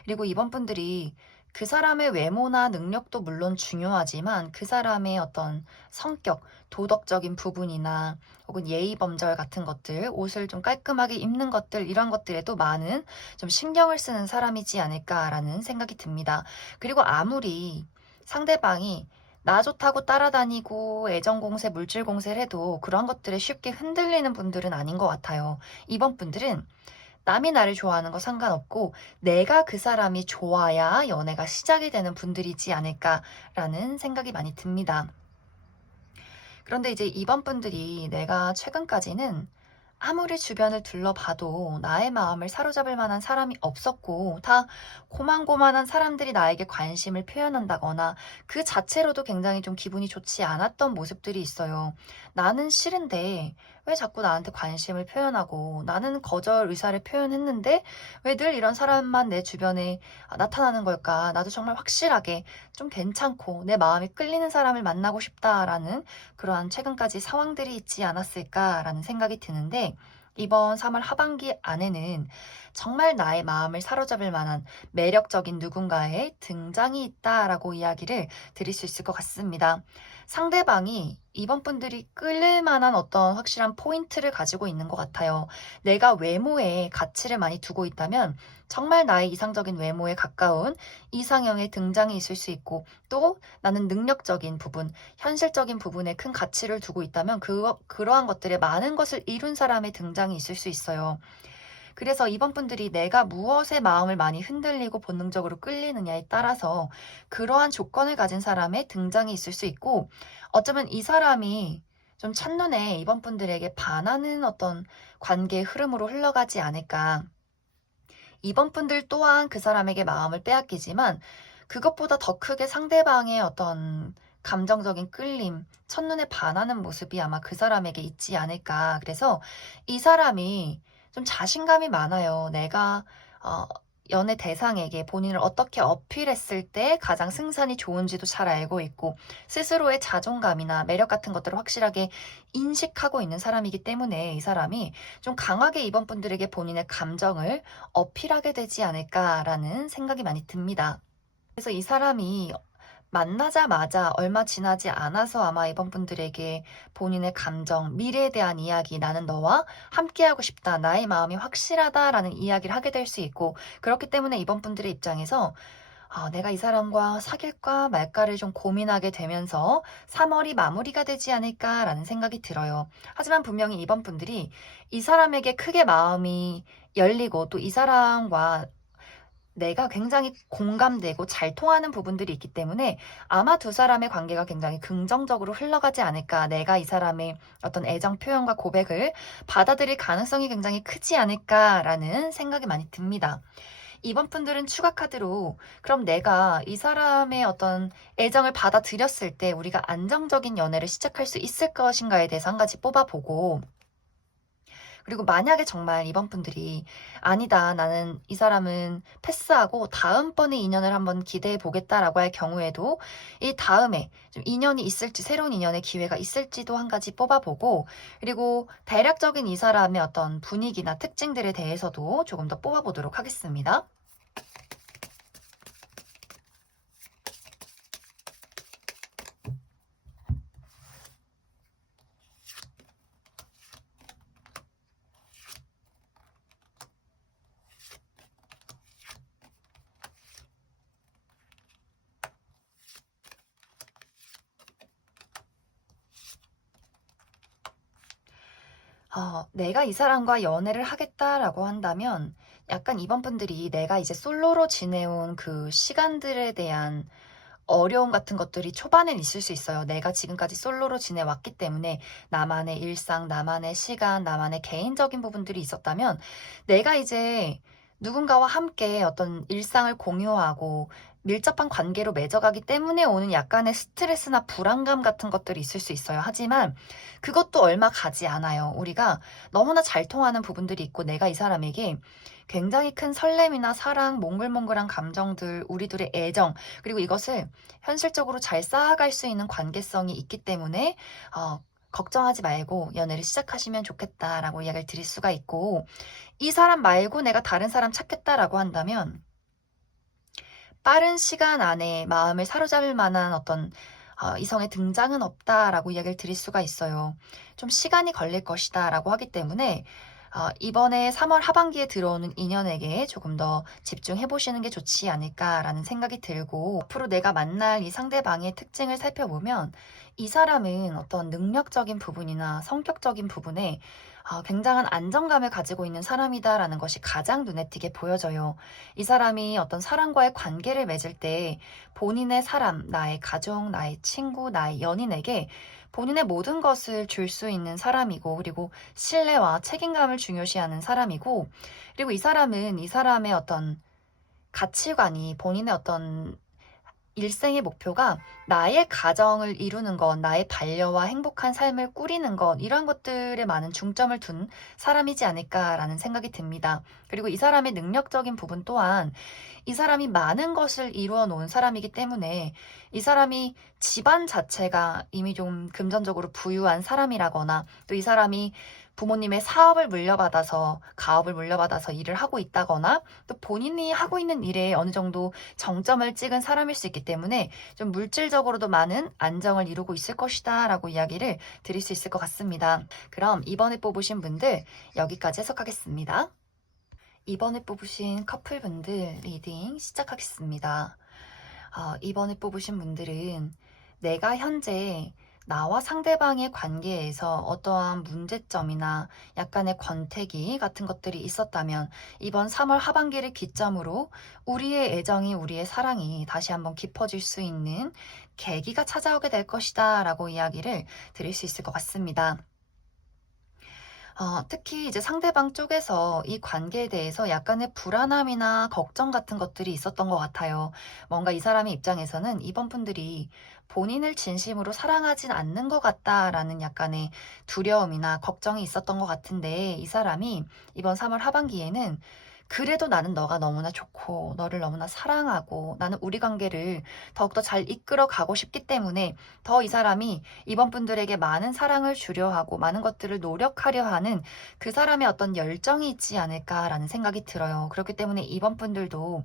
그리고 이번 분들이 그 사람의 외모나 능력도 물론 중요하지만 그 사람의 어떤 성격, 도덕적인 부분이나 혹은 예의 범절 같은 것들, 옷을 좀 깔끔하게 입는 것들, 이런 것들에도 많은 좀 신경을 쓰는 사람이지 않을까라는 생각이 듭니다. 그리고 아무리 상대방이 나 좋다고 따라다니고 애정 공세, 물질 공세를 해도 그런 것들에 쉽게 흔들리는 분들은 아닌 것 같아요. 이번 분들은 남이 나를 좋아하는 거 상관없고 내가 그 사람이 좋아야 연애가 시작이 되는 분들이지 않을까라는 생각이 많이 듭니다. 그런데 이제 이번 분들이 내가 최근까지는 아무리 주변을 둘러봐도 나의 마음을 사로잡을 만한 사람이 없었고 다 고만고만한 사람들이 나에게 관심을 표현한다거나 그 자체로도 굉장히 좀 기분이 좋지 않았던 모습들이 있어요. 나는 싫은데 왜 자꾸 나한테 관심을 표현하고 나는 거절 의사를 표현했는데 왜 늘 이런 사람만 내 주변에 나타나는 걸까? 나도 정말 확실하게 좀 괜찮고 내 마음이 끌리는 사람을 만나고 싶다라는 그러한 최근까지 상황들이 있지 않았을까라는 생각이 드는데, 이번 3월 하반기 안에는 정말 나의 마음을 사로잡을 만한 매력적인 누군가의 등장이 있다라고 이야기를 드릴 수 있을 것 같습니다. 상대방이 이번 분들이 끌릴 만한 어떤 확실한 포인트를 가지고 있는 것 같아요. 내가 외모에 가치를 많이 두고 있다면 정말 나의 이상적인 외모에 가까운 이상형의 등장이 있을 수 있고, 또 나는 능력적인 부분, 현실적인 부분에 큰 가치를 두고 있다면 그러한 것들에 많은 것을 이룬 사람의 등장이 있을 수 있어요. 그래서 이번 분들이 내가 무엇에 마음을 많이 흔들리고 본능적으로 끌리느냐에 따라서 그러한 조건을 가진 사람의 등장이 있을 수 있고, 어쩌면 이 사람이 좀 첫눈에 이번 분들에게 반하는 어떤 관계의 흐름으로 흘러가지 않을까. 이번 분들 또한 그 사람에게 마음을 빼앗기지만 그것보다 더 크게 상대방의 어떤 감정적인 끌림, 첫눈에 반하는 모습이 아마 그 사람에게 있지 않을까. 그래서 이 사람이 좀 자신감이 많아요. 내가 어, 연애 대상에게 본인을 어떻게 어필했을 때 가장 승산이 좋은지도 잘 알고 있고 스스로의 자존감이나 매력 같은 것들을 확실하게 인식하고 있는 사람이기 때문에 이 사람이 좀 강하게 이번 분들에게 본인의 감정을 어필하게 되지 않을까라는 생각이 많이 듭니다. 그래서 이 사람이 만나자마자 얼마 지나지 않아서 아마 이번 분들에게 본인의 감정, 미래에 대한 이야기, 나는 너와 함께하고 싶다, 나의 마음이 확실하다라는 이야기를 하게 될 수 있고, 그렇기 때문에 이번 분들의 입장에서 내가 이 사람과 사귈까 말까를 좀 고민하게 되면서 3월이 마무리가 되지 않을까라는 생각이 들어요. 하지만 분명히 이번 분들이 이 사람에게 크게 마음이 열리고 또 이 사람과 내가 굉장히 공감되고 잘 통하는 부분들이 있기 때문에 아마 두 사람의 관계가 굉장히 긍정적으로 흘러가지 않을까. 내가 이 사람의 어떤 애정 표현과 고백을 받아들일 가능성이 굉장히 크지 않을까라는 생각이 많이 듭니다. 이번 분들은 추가 카드로 그럼 내가 이 사람의 어떤 애정을 받아들였을 때 우리가 안정적인 연애를 시작할 수 있을 것인가에 대해서 한 가지 뽑아보고, 그리고 만약에 정말 이번 분들이 아니다, 나는 이 사람은 패스하고 다음번에 인연을 한번 기대해 보겠다라고 할 경우에도 이 다음에 좀 인연이 있을지, 새로운 인연의 기회가 있을지도 한 가지 뽑아보고, 그리고 대략적인 이 사람의 어떤 분위기나 특징들에 대해서도 조금 더 뽑아보도록 하겠습니다. 내가 이 사람과 연애를 하겠다라고 한다면 약간 이번 분들이 내가 이제 솔로로 지내온 그 시간들에 대한 어려움 같은 것들이 초반엔 있을 수 있어요. 내가 지금까지 솔로로 지내왔기 때문에 나만의 일상, 나만의 시간, 나만의 개인적인 부분들이 있었다면 내가 이제 누군가와 함께 어떤 일상을 공유하고 밀접한 관계로 맺어가기 때문에 오는 약간의 스트레스나 불안감 같은 것들이 있을 수 있어요. 하지만 그것도 얼마 가지 않아요. 우리가 너무나 잘 통하는 부분들이 있고 내가 이 사람에게 굉장히 큰 설렘이나 사랑, 몽글몽글한 감정들, 우리들의 애정, 그리고 이것을 현실적으로 잘 쌓아갈 수 있는 관계성이 있기 때문에 걱정하지 말고 연애를 시작하시면 좋겠다라고 이야기를 드릴 수가 있고, 이 사람 말고 내가 다른 사람 찾겠다라고 한다면 빠른 시간 안에 마음을 사로잡을 만한 어떤 이성의 등장은 없다라고 이야기를 드릴 수가 있어요. 좀 시간이 걸릴 것이다라고 하기 때문에 이번에 3월 하반기에 들어오는 인연에게 조금 더 집중해 보시는 게 좋지 않을까라는 생각이 들고, 앞으로 내가 만날 이 상대방의 특징을 살펴보면 이 사람은 어떤 능력적인 부분이나 성격적인 부분에 굉장한 안정감을 가지고 있는 사람이다라는 것이 가장 눈에 띄게 보여져요. 이 사람이 어떤 사람과의 관계를 맺을 때 본인의 사람, 나의 가족, 나의 친구, 나의 연인에게 본인의 모든 것을 줄 수 있는 사람이고, 그리고 신뢰와 책임감을 중요시하는 사람이고, 그리고 이 사람은 이 사람의 어떤 가치관이, 본인의 어떤 일생의 목표가 나의 가정을 이루는 것, 나의 반려와 행복한 삶을 꾸리는 것, 이런 것들에 많은 중점을 둔 사람이지 않을까라는 생각이 듭니다. 그리고 이 사람의 능력적인 부분 또한 이 사람이 많은 것을 이루어 놓은 사람이기 때문에 이 사람이 집안 자체가 이미 좀 금전적으로 부유한 사람이라거나, 또 이 사람이 부모님의 사업을 물려받아서, 가업을 물려받아서 일을 하고 있다거나, 또 본인이 하고 있는 일에 어느 정도 정점을 찍은 사람일 수 있기 때문에 좀 물질적으로도 많은 안정을 이루고 있을 것이다 라고 이야기를 드릴 수 있을 것 같습니다. 그럼 이번에 뽑으신 분들 여기까지 해석하겠습니다. 이번에 뽑으신 커플분들 리딩 시작하겠습니다. 이번에 뽑으신 분들은 내가 현재 나와 상대방의 관계에서 어떠한 문제점이나 약간의 권태기 같은 것들이 있었다면 이번 3월 하반기를 기점으로 우리의 애정이, 우리의 사랑이 다시 한번 깊어질 수 있는 계기가 찾아오게 될 것이다 라고 이야기를 드릴 수 있을 것 같습니다. 특히 이제 상대방 쪽에서 이 관계에 대해서 약간의 불안함이나 걱정 같은 것들이 있었던 것 같아요. 뭔가 이 사람의 입장에서는 이번 분들이 본인을 진심으로 사랑하진 않는 것 같다라는 약간의 두려움이나 걱정이 있었던 것 같은데, 이 사람이 이번 3월 하반기에는 그래도 나는 너가 너무나 좋고 너를 너무나 사랑하고 나는 우리 관계를 더욱더 잘 이끌어 가고 싶기 때문에 더 이 사람이 이번 분들에게 많은 사랑을 주려 하고 많은 것들을 노력하려 하는 그 사람의 어떤 열정이 있지 않을까라는 생각이 들어요. 그렇기 때문에 이번 분들도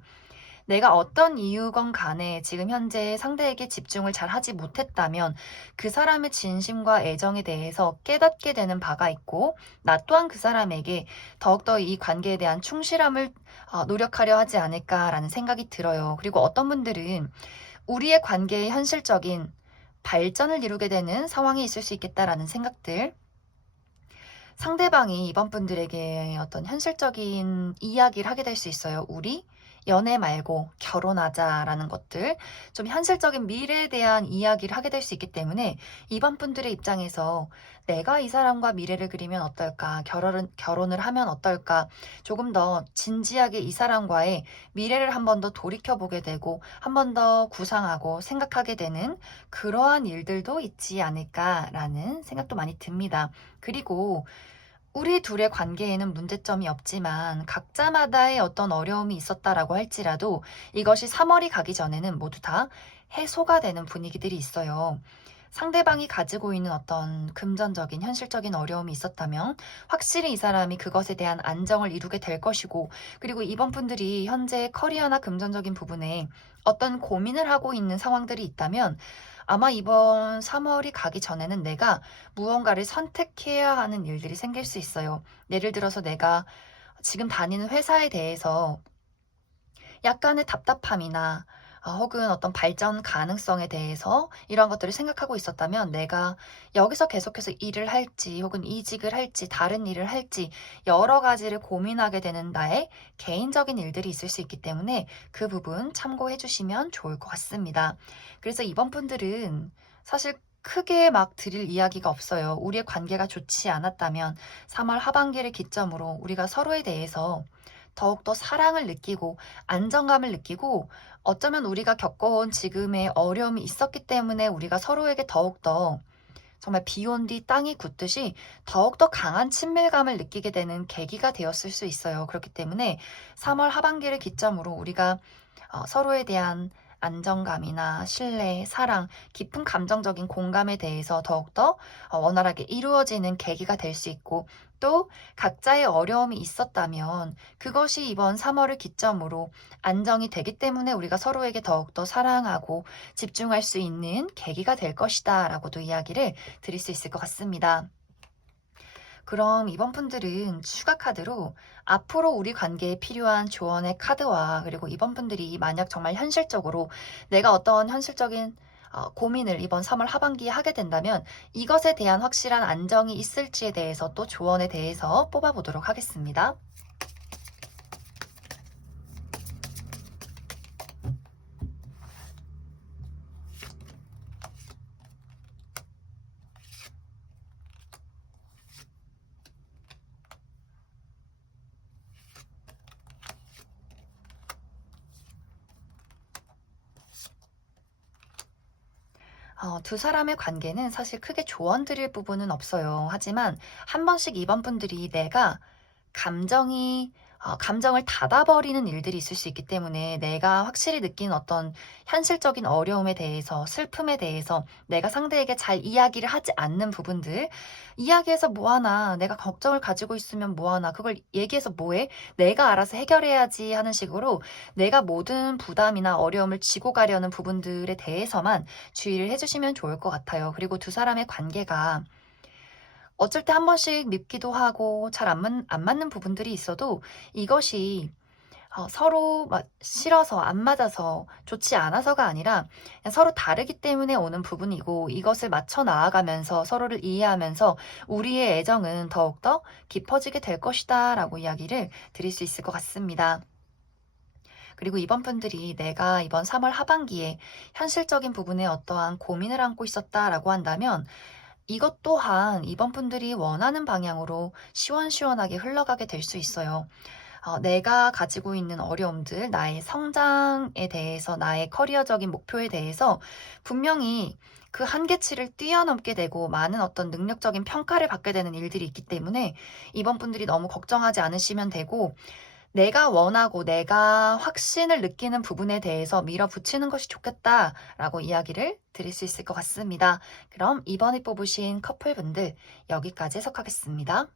내가 어떤 이유건 간에 지금 현재 상대에게 집중을 잘 하지 못했다면 그 사람의 진심과 애정에 대해서 깨닫게 되는 바가 있고, 나 또한 그 사람에게 더욱더 이 관계에 대한 충실함을 노력하려 하지 않을까라는 생각이 들어요. 그리고 어떤 분들은 우리의 관계의 현실적인 발전을 이루게 되는 상황이 있을 수 있겠다라는 생각들, 상대방이 이번 분들에게 어떤 현실적인 이야기를 하게 될 수 있어요. 우리 연애 말고 결혼하자라는 것들, 좀 현실적인 미래에 대한 이야기를 하게 될 수 있기 때문에 이번 분들의 입장에서 내가 이 사람과 미래를 그리면 어떨까, 결혼을 하면 어떨까, 조금 더 진지하게 이 사람과의 미래를 한 번 더 돌이켜보게 되고 한 번 더 구상하고 생각하게 되는 그러한 일들도 있지 않을까라는 생각도 많이 듭니다. 그리고 우리 둘의 관계에는 문제점이 없지만 각자마다의 어떤 어려움이 있었다라고 할지라도 이것이 3월이 가기 전에는 모두 다 해소가 되는 분위기들이 있어요. 상대방이 가지고 있는 어떤 금전적인 현실적인 어려움이 있었다면 확실히 이 사람이 그것에 대한 안정을 이루게 될 것이고, 그리고 이번 분들이 현재 커리어나 금전적인 부분에 어떤 고민을 하고 있는 상황들이 있다면 아마 이번 3월이 가기 전에는 내가 무언가를 선택해야 하는 일들이 생길 수 있어요. 예를 들어서 내가 지금 다니는 회사에 대해서 약간의 답답함이나 혹은 어떤 발전 가능성에 대해서 이런 것들을 생각하고 있었다면 내가 여기서 계속해서 일을 할지 혹은 이직을 할지 다른 일을 할지 여러 가지를 고민하게 되는 나의 개인적인 일들이 있을 수 있기 때문에 그 부분 참고해 주시면 좋을 것 같습니다. 그래서 이번 분들은 사실 크게 막 드릴 이야기가 없어요. 우리의 관계가 좋지 않았다면 3월 하반기를 기점으로 우리가 서로에 대해서 더욱더 사랑을 느끼고 안정감을 느끼고, 어쩌면 우리가 겪어온 지금의 어려움이 있었기 때문에 우리가 서로에게 더욱더 정말 비 온 뒤 땅이 굳듯이 더욱더 강한 친밀감을 느끼게 되는 계기가 되었을 수 있어요. 그렇기 때문에 3월 하반기를 기점으로 우리가 서로에 대한 안정감이나 신뢰, 사랑, 깊은 감정적인 공감에 대해서 더욱더 원활하게 이루어지는 계기가 될 수 있고, 또 각자의 어려움이 있었다면 그것이 이번 3월을 기점으로 안정이 되기 때문에 우리가 서로에게 더욱더 사랑하고 집중할 수 있는 계기가 될 것이다 라고도 이야기를 드릴 수 있을 것 같습니다. 그럼 이번 분들은 추가 카드로 앞으로 우리 관계에 필요한 조언의 카드와, 그리고 이번 분들이 만약 정말 현실적으로 내가 어떤 현실적인 고민을 이번 3월 하반기에 하게 된다면 이것에 대한 확실한 안정이 있을지에 대해서 또 조언에 대해서 뽑아보도록 하겠습니다. 두 사람의 관계는 사실 크게 조언 드릴 부분은 없어요. 하지만 한 번씩 이번 분들이 내가 감정을 닫아버리는 일들이 있을 수 있기 때문에 내가 확실히 느낀 어떤 현실적인 어려움에 대해서, 슬픔에 대해서 내가 상대에게 잘 이야기를 하지 않는 부분들, 이야기해서 뭐하나, 내가 걱정을 가지고 있으면 뭐하나, 그걸 얘기해서 뭐해? 내가 알아서 해결해야지 하는 식으로 내가 모든 부담이나 어려움을 지고 가려는 부분들에 대해서만 주의를 해주시면 좋을 것 같아요. 그리고 두 사람의 관계가 어쩔 때 한 번씩 밉기도 하고 잘 안 맞는 부분들이 있어도 이것이 서로 싫어서 안 맞아서 좋지 않아서가 아니라 그냥 서로 다르기 때문에 오는 부분이고, 이것을 맞춰 나아가면서 서로를 이해하면서 우리의 애정은 더욱더 깊어지게 될 것이다 라고 이야기를 드릴 수 있을 것 같습니다. 그리고 이번 분들이 내가 이번 3월 하반기에 현실적인 부분에 어떠한 고민을 안고 있었다라고 한다면 이것 또한 이번 분들이 원하는 방향으로 시원시원하게 흘러가게 될 수 있어요. 내가 가지고 있는 어려움들, 나의 성장에 대해서, 나의 커리어적인 목표에 대해서 분명히 그 한계치를 뛰어넘게 되고 많은 어떤 능력적인 평가를 받게 되는 일들이 있기 때문에 이번 분들이 너무 걱정하지 않으시면 되고, 내가 원하고 내가 확신을 느끼는 부분에 대해서 밀어붙이는 것이 좋겠다라고 이야기를 드릴 수 있을 것 같습니다. 그럼 이번에 뽑으신 커플분들 여기까지 해석하겠습니다.